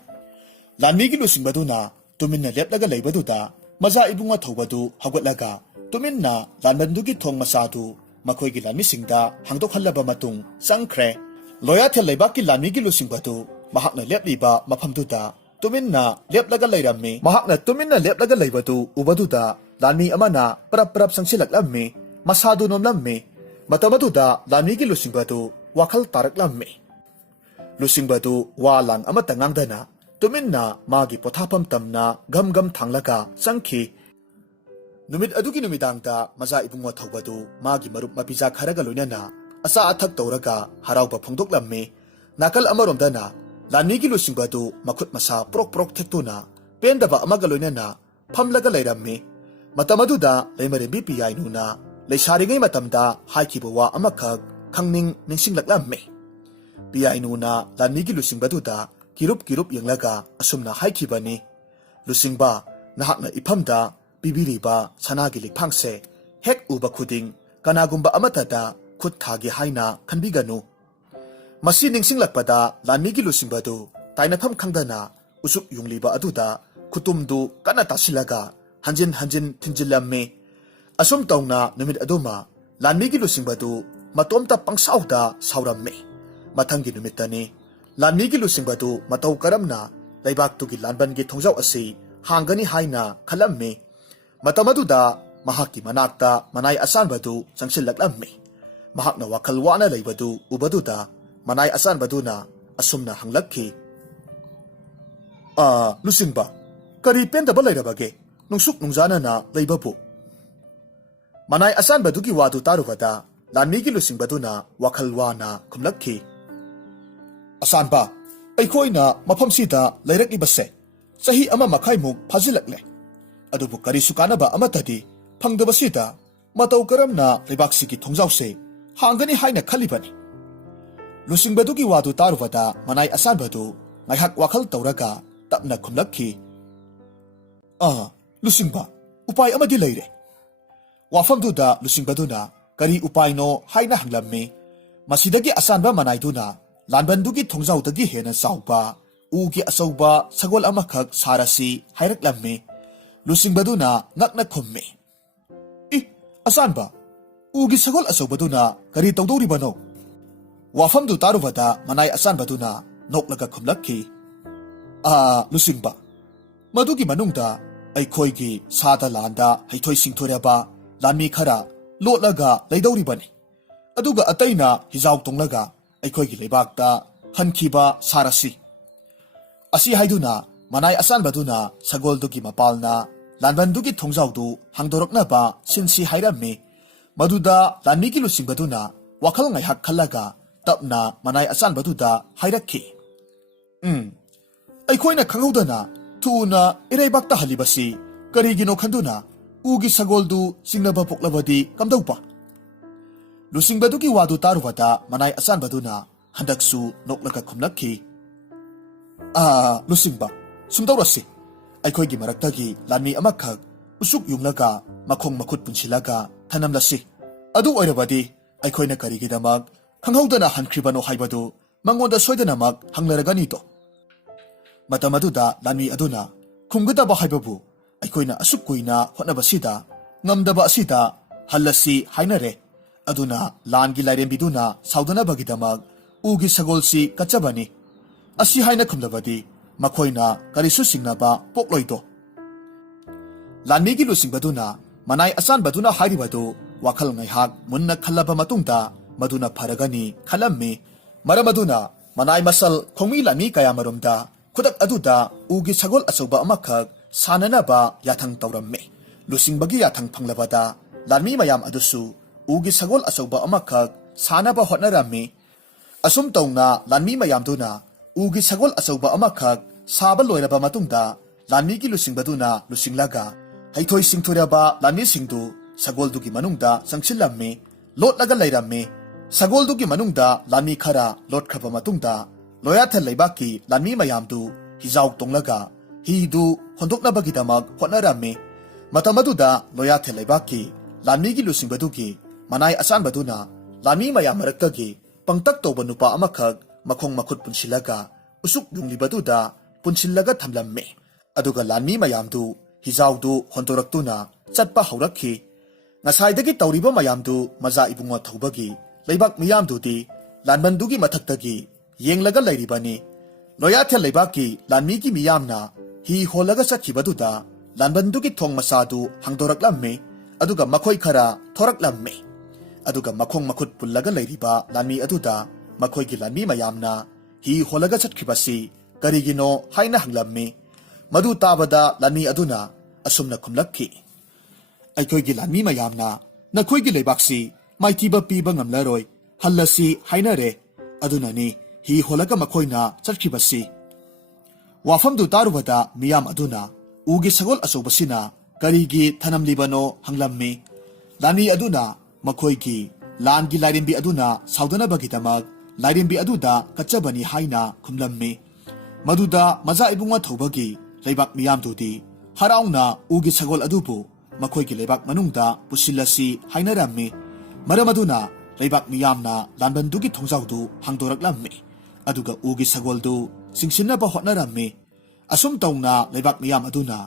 ꯂꯥꯟꯃꯤꯒꯤ ꯂꯨꯆꯤꯡꯕꯗꯨꯅ ꯇꯨꯃꯤꯟꯅ ꯂꯦꯞꯂꯒ ꯂꯩꯕꯗꯨꯗ ꯃꯆꯥ ꯏꯕꯨꯡꯉꯣ ꯊꯧꯕꯗꯨ ꯍꯧꯒꯠꯂꯒ ꯇꯨꯃꯤꯟꯅ ꯂꯥꯟꯕꯟꯗꯨꯒꯤ ꯊꯣꯡ ꯃꯆꯥꯗꯨ ꯃꯈꯣꯏꯒꯤ ꯂꯥꯟꯃꯤꯁꯤꯡꯗ ꯍꯥꯡꯗꯣꯛꯍꯜꯂꯕ ꯃꯇꯨꯡ ꯆꯪꯈ꯭ꯔꯦ꯫ ꯂꯣꯌꯥꯊꯦꯜ ꯂꯩꯕꯥꯛꯀꯤ ꯂꯥꯟꯃꯤꯒꯤ ꯂꯨꯆꯤꯡꯕꯗꯨ ꯃꯍꯥꯛꯅ ꯂꯦꯞꯂꯤꯕ ꯃꯐꯝꯗꯨꯗ ꯇꯨꯃꯤꯟꯅ ꯂꯦꯞꯂꯒ ꯂꯩꯔꯝꯃꯤ꯫ ꯃꯍꯥꯛꯅ ꯇꯨꯃꯤꯟꯅ ꯂꯦꯞꯂꯒ ꯂꯩꯕꯗꯨ ꯎꯕꯗꯨꯗ ꯂꯥꯟꯃꯤ ꯑꯃꯅ ꯄꯔꯞ ꯄꯔꯞ ꯆꯪꯁꯤꯜꯂꯛꯂꯝꯃꯤ꯫ ꯃꯁꯥꯗꯨ ꯅꯣꯝꯂꯝꯃꯤ꯫ ꯃꯇꯝ ꯑꯗꯨꯗ ꯂꯥꯟꯃꯤꯒꯤ ꯂꯨꯆꯤꯡꯕꯗꯨ ꯋꯥꯈꯜ ꯇꯥꯔꯛꯂꯝꯃꯤ꯫ ꯂꯨꯆꯤꯡꯕꯗꯨ ꯋꯥ ꯂꯥꯡ ꯑꯃꯠꯇ ꯉꯥꯡꯗꯅ ꯇꯨꯃꯤꯟꯅ ꯃꯥꯒꯤ ꯄꯣꯊꯥꯐꯝ ꯇꯝꯅ ꯒꯝ ꯒꯝ ꯊꯥꯡꯂꯒ ꯆꯪꯈꯤ꯫ ꯅꯨꯃꯤꯠ ꯑꯗꯨꯒꯤ ꯅꯨꯃꯤꯗꯥꯡꯗ ꯃꯆꯥ ꯏꯕꯨꯡꯉꯣ ꯊꯧꯕꯗꯨ ꯃꯥꯒꯤ ꯃꯔꯨꯞ ꯃꯄꯤꯖꯥ ꯈꯔꯒ ꯂꯣꯏꯅꯅ ꯑꯆꯥ ꯑꯊꯛ ꯇꯧꯔꯒ ꯍꯔꯥꯎꯕ ꯐꯣꯡꯗꯣꯛꯂꯝꯃꯤ꯫ ꯅꯥꯀꯜ ꯑꯃꯔꯣꯝꯗꯅ ꯂꯥꯟꯃꯤꯒꯤ ꯂꯨꯆꯤꯡꯕꯗꯨ ꯃꯈꯨꯠ ꯃꯁꯥ ꯄ꯭ꯔꯣꯛ ꯄ꯭ꯔꯣꯛ ꯊꯦꯛꯇꯨꯅ ꯄꯦꯟꯗꯕ ꯑꯃꯒ ꯂꯣꯏꯅꯅ ꯐꯝꯂꯒ ꯂꯩꯔꯝꯃꯤ꯫ ꯃꯇꯝ ꯑꯗꯨꯗ ꯂꯩꯃꯔꯦꯝꯕꯤ ꯄꯤꯌꯥꯏꯅꯨꯅ ꯂꯩꯁꯥꯔꯤꯉꯩ ꯃꯇꯝꯗ ꯍꯥꯏꯈꯤꯕ ꯋꯥ ꯑꯃꯈꯛ ꯈꯪꯅꯤꯡ ꯅꯤꯡꯁꯤꯡꯂꯛꯂꯝꯃꯤ꯫ ꯄꯤꯌꯥꯏꯅꯨꯅ ꯂꯥꯟꯃꯤꯒꯤ ꯂꯨꯆꯤꯡꯕꯗꯨꯗ ꯀꯤꯔꯨꯞ ꯀꯤꯔꯨꯞ ꯌꯦꯡꯂꯒ ꯑꯁꯨꯝꯅ ꯍꯥꯏꯈꯤꯕꯅꯤ, ꯂꯨꯆꯤꯡꯕ, ꯅꯍꯥꯛꯅ ꯏꯐꯝꯗ ꯄꯤꯕꯤꯔꯤꯕ ꯁꯅꯥꯒꯤ ꯂꯤꯛꯐꯥꯡꯁꯦ ꯍꯦꯛ ꯎꯕ ꯈꯨꯗꯤꯡ ꯀꯅꯥꯒꯨꯝꯕ ꯑꯃꯠꯇꯗ ꯈꯨꯠ ꯊꯥꯒꯦ ꯍꯥꯏꯅ ꯈꯟꯕꯤꯒꯅꯨ꯫ ꯃꯁꯤ ꯅꯤꯡꯁꯤꯡꯂꯛꯄꯗ ꯂꯥꯟꯃꯤꯒꯤ ꯂꯨꯆꯤꯡꯕꯗꯨ ꯇꯥꯏꯅꯐꯝ ꯈꯪꯗꯅ ꯎꯆꯨꯛ ꯌꯨꯡꯂꯤꯕ ꯑꯗꯨꯗ ꯈꯨꯇꯨꯝꯗꯨ ꯀꯟꯅ ꯇꯥꯁꯤꯜꯂꯒ ꯍꯟꯖꯤꯟ ꯍꯟꯖꯤꯟ ꯊꯤꯟꯖꯤꯜꯂꯝꯃꯤ꯫ ꯑꯁꯨꯝ ꯇꯧꯅ ꯅꯨꯃꯤꯠ ꯑꯗꯨꯃ ꯂꯥꯟꯃꯤꯒꯤ ꯂꯨꯆꯤꯡꯕꯗꯨ ꯃꯇꯣꯝꯇ ꯄꯪꯁꯥꯎꯗ ꯁꯥꯎꯔꯝꯃꯤ꯫ ꯃꯊꯪꯒꯤ ꯅꯨꯃꯤꯠꯇꯅꯤ ꯂꯥꯟꯃꯤꯒꯤ ꯂꯨꯆꯤꯡꯕꯗꯨ ꯃꯇꯧ ꯀꯔꯝꯅ ꯂꯩꯕꯥꯛꯇꯨꯒꯤ ꯂꯥꯟꯕꯟꯒꯤ ꯊꯣꯡꯖꯥꯎ ꯑꯁꯤ ꯍꯥꯡꯒꯅꯤ ꯍꯥꯏꯅ ꯈꯜꯂꯝꯃꯤ꯫ ꯃꯇꯝ ꯑꯗꯨꯗ ꯃꯍꯥꯛꯀꯤ ꯃꯅꯥꯛꯇ ꯃꯅꯥꯏ ꯑꯆꯥꯟꯕꯗꯨ ꯆꯪꯁꯤꯜꯂꯛꯂꯝꯃꯤ꯫ ꯃꯍꯥꯛꯅ ꯋꯥꯈꯜ ꯋꯥꯅ ꯂꯩꯕꯗꯨ ꯎꯕꯗꯨꯗ ꯃꯅꯥꯏ ꯑꯆꯥꯟꯕꯗꯨꯅ ꯑꯁꯨꯝꯅ ꯍꯪꯂꯛꯈꯤ, ꯂꯨꯆꯤꯡꯕ, ꯀꯔꯤ ꯄꯦꯟꯗꯕ ꯂꯩꯔꯕꯒꯦ ꯅꯨꯡꯁꯨꯛ ꯅꯨꯡꯖꯥꯅꯅ ꯂꯩꯕꯕꯨ? ꯃꯅꯥꯏ ꯑꯆꯥꯟꯕꯗꯨꯒꯤ ꯋꯥꯗꯨ ꯇꯥꯔꯨꯕꯗ ꯂꯥꯟꯃꯤꯒꯤ ꯂꯨꯆꯤꯡꯕꯗꯨꯅ ꯋꯥꯈꯜ ꯋꯥꯅ ꯈꯨꯝꯂꯛꯈꯤ, ꯑꯆꯥꯟꯕ, ꯑꯩꯈꯣꯏꯅ ꯃꯐꯝꯁꯤꯗ ꯂꯩꯔꯛꯂꯤꯕꯁꯦ ꯆꯍꯤ 1.5 ꯐꯥꯖꯤꯜꯂꯛꯂꯦ꯫ ꯑꯗꯨꯕꯨ ꯀꯔꯤꯁꯨ ꯀꯥꯟꯅꯕ ꯑꯃꯠꯇꯗꯤ ꯐꯪꯗꯕꯁꯤꯗ matau karamna lebaksigi thongjause hangani haina khalibani lusingbadu gi wadu tarubada manai asanbadu ngaihak wakhal tauraga tapna khumlakhi lusingba upai amadi leire wafamduda lusingbaduna kari upaino haina hanglamme masidagi asanba manaiduna lanbandugi thongjaudagi hena sauba ugi asauba sagol amakhak sarasi hairaklamme lusingbaduna ngakna khumme asanba ugi sagol asaubaduna kari tawdoribano wafamdu tarubada manai asanbaduna noklaga khumlakhi lusingba madugi manungda aikhoigi sada landa haithoi singthoreba lanmi khara lotlaga leidoribani aduga ataina hijau tonglaga aikhoigi lebakta hankhiba sarasi asi haiduna manai asanbaduna sagoldugi mapalna lanbandugi thongjaudu hangdoroknaba sinsi hairamme maduda lanmigi lusingbaduna wakhal ngaihak khallaga tapna manai asanbaduda hairakhi aikhoina khangudana thuna ireibakta halibasi karigino khanduna ugi sagoldu singnaba poklabadi kamdaupa lusingbadुगी वादु तारुवदा मनाई असानबदुना हंदकसु नोकलका खुमलक्खि लुसिंगबा सुमदौरसि अखोइगी मरक्तगी लानमी अमखक उसुक युंगलगा मखोंग मखुत पुनसिलगा थनमलसि अदु ओइरबदि अखोइना करिगिदमक खंगौदना हनख्रिबनो हाइबदु मंगोंदा सोइदनमक हंगलरगनि तो मतमदुदा लानमी अदुना खुमगदबा हाइबबु अखोइना असुक कुइना होनबसिदा ngamdaba asida halasi hainare aduna langi lairembiduna saudana bagidamak ugi sagolsi kachabani asi haina khumdabadi makhoina karisu singnaba pokloido lanmigi lusingbaduna manai asan baduna hairibadu wakhal ngaihak munna khallaba matungda maduna pharagani khalamme maramaduna manai masal khongmi lani kayamarumda khudak aduda ugi sagol asoba amakhak sananaba yathang tawramme lusingbagi yathang phanglabada lanmi mayam adusu ugi sagol asoba amakhak sanaba hotnarami asum tawna lanmi mayam duna ugi sagol asoba amakhak saba loiraba matungda lanmi gi lusingbaduna lusinglaga haithoi singthuraba lanmi singdu sagol dugi manungda sangchilamme lotlaga lairamme sagol dugi manungda lanmi khara lotkhaba matungda loyatha leibaki lanmi mayam du hijau tonglaga hidu hondoknabagi damak hotnarami matamaduda loyatha leibaki lanmi gi lusingbadुगी manai asan baduna lanmi mayam maraktagi pangtak toba nupa amakhak makhong makhut punsilaga usuk yunglibaduda punsilaga thamlamme aduga lanmi mayam du hijau du hontoraktuna chatpa haurakhi ngasaidagi tawriba mayam du maja ibunga thobagi leibak miyam du di lanbandugi mathaktagi yenglaga lairibani loyatha leibaki lanmi gi miyamna hi holaga sakhibaduda lanbandugi thong masadu hangdoraklamme aduga makhoi khara thoraklamme aduga makhong makhut pullaga lairiba lanmi aduda makhoi gi lanmi mayamna hi holaga chatkibasi karigino haina hanglamme madu tabada lanmi aduna asumna khumlakhi aikhoi gi lanmi mayamna nakhoi gi leibaksi maithiba piba ngamlaroi hallasi hainare adunani hi holaga makhoina chatkibasi wafamdu tarubada miyam aduna ugi sagol asobasina karigi thanamlibano hanglamme lani aduna makhoigi langi lairimbi aduna saudana bagidamak lairimbi aduda kachabani haina khumlamme maduda maja ibunga thobagi leibak miyam dudi harauna ugi sagol adubu makhoigi leibak manungda pusilasi hainaramme maramaduna leibak miyamna lanbandugi thongjaudu hangdoraklamme aduga ugi sagoldu singsinaba hotnaramme asum tawna leibak miyam aduna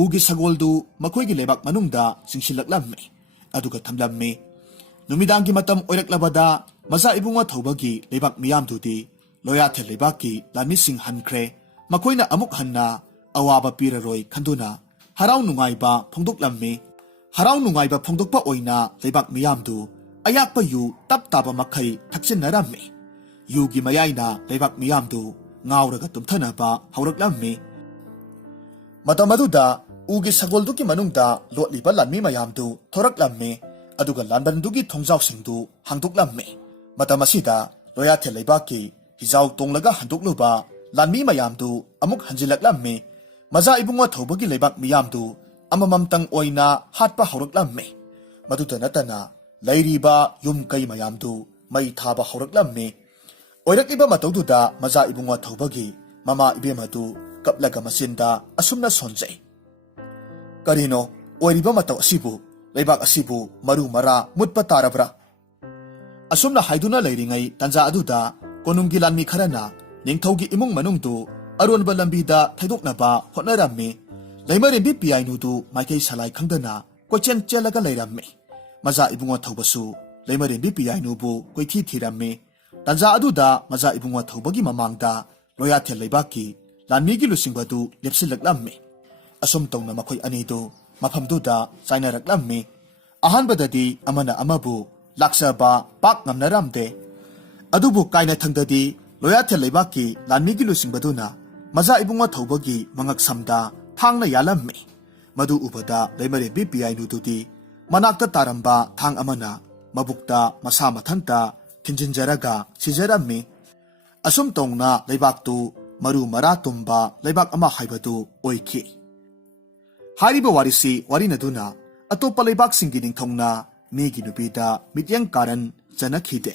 ugi sagoldu makhoigi leibak manungda singsilaklamme aduga thamlamme numidangi matam oiraklabada maja ibunga thobagi leibak miyam dudi loyatha leibaki lani sing hankre makhoina amuk hanna awaba piraroi khanduna harau nungaiba phongdoklamme harau nungaiba phongdokpa oina leibak miyam du ayakpa yu tap taba makhai thaksin naramme yugi mayaina leibak miyam du ngauraga tumthanaba hauраklamme matamaduda ugi sagoldugi manungda lotliba lanmi mayamdu thoraklamme aduga lanbandugi thongjau singdu hangdoklamme matamasida loyathe leibaki hijau tonglaga handokluba lanmi mayamdu amuk hanjilaklamme maja ibunga thobagi leibak miyamdu amamamtang oina hatpa hauраklamme ꯃꯗꯨꯇ ꯅꯠꯇꯅ ꯂꯩꯔꯤꯕ ꯌꯨꯝ ꯀꯩ ꯃꯌꯥꯝꯗꯨ ꯃꯩ ꯊꯥꯕ ꯍꯧꯔꯛꯂꯝꯃꯤ꯫ ꯑꯣꯏꯔꯛꯂꯤꯕ ꯃꯇꯧꯗꯨꯗ ꯃꯆꯥ ꯏꯕꯨꯡꯉꯣ ꯊꯧꯕꯒꯤ ꯃꯃꯥ ꯏꯕꯦꯝ ꯑꯗꯨ ꯀꯞꯂꯒ ꯃꯆꯤꯟꯗ ꯑꯁꯨꯝꯅ ꯁꯣꯟꯖꯩ꯫ ꯀꯔꯤꯅꯣ ꯑꯣꯏꯔꯤꯕ ꯃꯇꯧ ꯑꯁꯤꯕꯨ, ꯂꯩꯕꯥꯛ ꯑꯁꯤꯕꯨ ꯃꯔꯨ ꯃꯔꯥ ꯃꯨꯠꯄ ꯇꯥꯔꯕ꯭ꯔꯥ? ꯑꯁꯨꯝꯅ ꯍꯥꯏꯗꯨꯅ ꯂꯩꯔꯤꯉꯩ ꯇꯥꯟꯖꯥ ꯑꯗꯨꯗ ꯀꯣꯅꯨꯡꯒꯤ ꯂꯥꯟꯃꯤ ꯈꯔꯅ ꯅꯤꯡꯊꯧꯒꯤ ꯏꯃꯨꯡ ꯃꯅꯨꯡꯗꯨ ꯑꯔꯣꯟꯕ ꯂꯝꯕꯤꯗ ꯊꯩꯗꯣꯛꯅꯕ ꯍꯣꯠꯅꯔꯝꯃꯤ꯫ ꯂꯩꯃꯔꯦꯝꯕꯤ ꯄꯤꯌꯥꯏꯅꯨꯗꯨ ꯃꯥꯏꯀꯩ ꯁꯂꯥꯏ ꯈꯪꯗꯅ ꯀꯣꯏꯆꯦꯟ ꯆꯦꯜꯂꯒ ꯂꯩꯔꯝꯃꯤ꯫ ꯃꯆꯥ ꯏꯕꯨꯡꯉꯣ ꯊꯧꯕꯁꯨ ꯂꯩꯃꯔꯦꯝꯕꯤ ꯄꯤꯌꯥꯏꯅꯨꯕꯨ ꯀꯣꯏꯊꯤ ꯊꯤꯔꯝꯃꯤ꯫ ꯇꯥꯟꯖꯥ ꯑꯗꯨꯗ ꯃꯆꯥ ꯏꯕꯨꯡꯉꯣ ꯊꯧꯕꯒꯤ ꯃꯃꯥꯡꯗ ꯂꯣꯌꯥꯊꯦꯜ ꯂꯩꯕꯥꯛꯀꯤ ꯂꯥꯟꯃꯤꯒꯤ ꯂꯨꯆꯤꯡꯕꯗꯨ ꯂꯦꯞꯁꯤꯜꯂꯛꯂꯝꯃꯤ꯫ ꯑꯁꯨꯝ ꯇꯧꯅ ꯃꯈꯣꯏ ꯑꯅꯤꯗꯨ ꯃꯐꯝꯗꯨꯗ ꯆꯥꯏꯅꯔꯛꯂꯝꯃꯤ꯫ ꯑꯍꯥꯟꯕꯗꯗꯤ ꯑꯃꯅ ꯑꯃꯕꯨ ꯂꯥꯛꯆꯕ ꯄꯥꯛ ꯉꯝꯅꯔꯝꯗꯦ꯫ ꯑꯗꯨꯕꯨ ꯀꯥꯏꯅꯊꯪꯗꯗꯤ ꯂꯣꯌꯥꯊꯦꯜ ꯂꯩꯕꯥꯛꯀꯤ ꯂꯥꯟꯃꯤꯒꯤ ꯂꯨꯆꯤꯡꯕꯗꯨꯅ ꯃꯆꯥ ꯏꯕꯨꯡꯉꯣ ꯊꯧꯕꯒꯤ ꯃꯉꯛꯁꯝꯗ ꯊꯥꯡꯅ ꯌꯥꯜꯂꯝꯃꯤ꯫ ꯃꯗꯨ ꯎꯕꯗ ꯂꯩꯃꯔꯦꯝꯕꯤ ꯄꯤꯌꯥꯏꯅꯨꯗꯨꯗꯤ ꯃꯅꯥꯛꯇ ꯇꯥꯔꯝꯕ ꯊꯥꯡ ꯑꯃꯅ ꯃꯕꯨꯛꯇ ꯃꯁꯥ ꯃꯊꯟꯇ ꯊꯤꯟꯖꯤꯟꯖꯔꯒ ꯁꯤꯖꯔꯝꯃꯤ꯫ ꯑꯁꯨꯝ ꯇꯧꯅ ꯂꯩꯕꯥꯛꯇꯨ ꯃꯔꯨ ꯃꯔꯥ ꯇꯨꯝꯕ ꯂꯩꯕꯥꯛ ꯑꯃ ꯍꯥꯏꯕꯗꯨ ꯑꯣꯏꯈꯤ꯫ ꯍꯥꯏꯔꯤꯕ ꯋꯥꯔꯤꯁꯤ ꯋꯥꯔꯤꯅꯗꯨꯅ ꯑꯇꯣꯞꯄ ꯂꯩꯕꯥꯛꯁꯤꯡꯒꯤ ꯅꯤꯡꯊꯧꯅ ꯃꯤꯒꯤ ꯅꯨꯄꯤꯗ ꯃꯤꯠꯌꯦꯡ ꯀꯥꯔꯟ ꯆꯅꯈꯤꯗꯦ꯫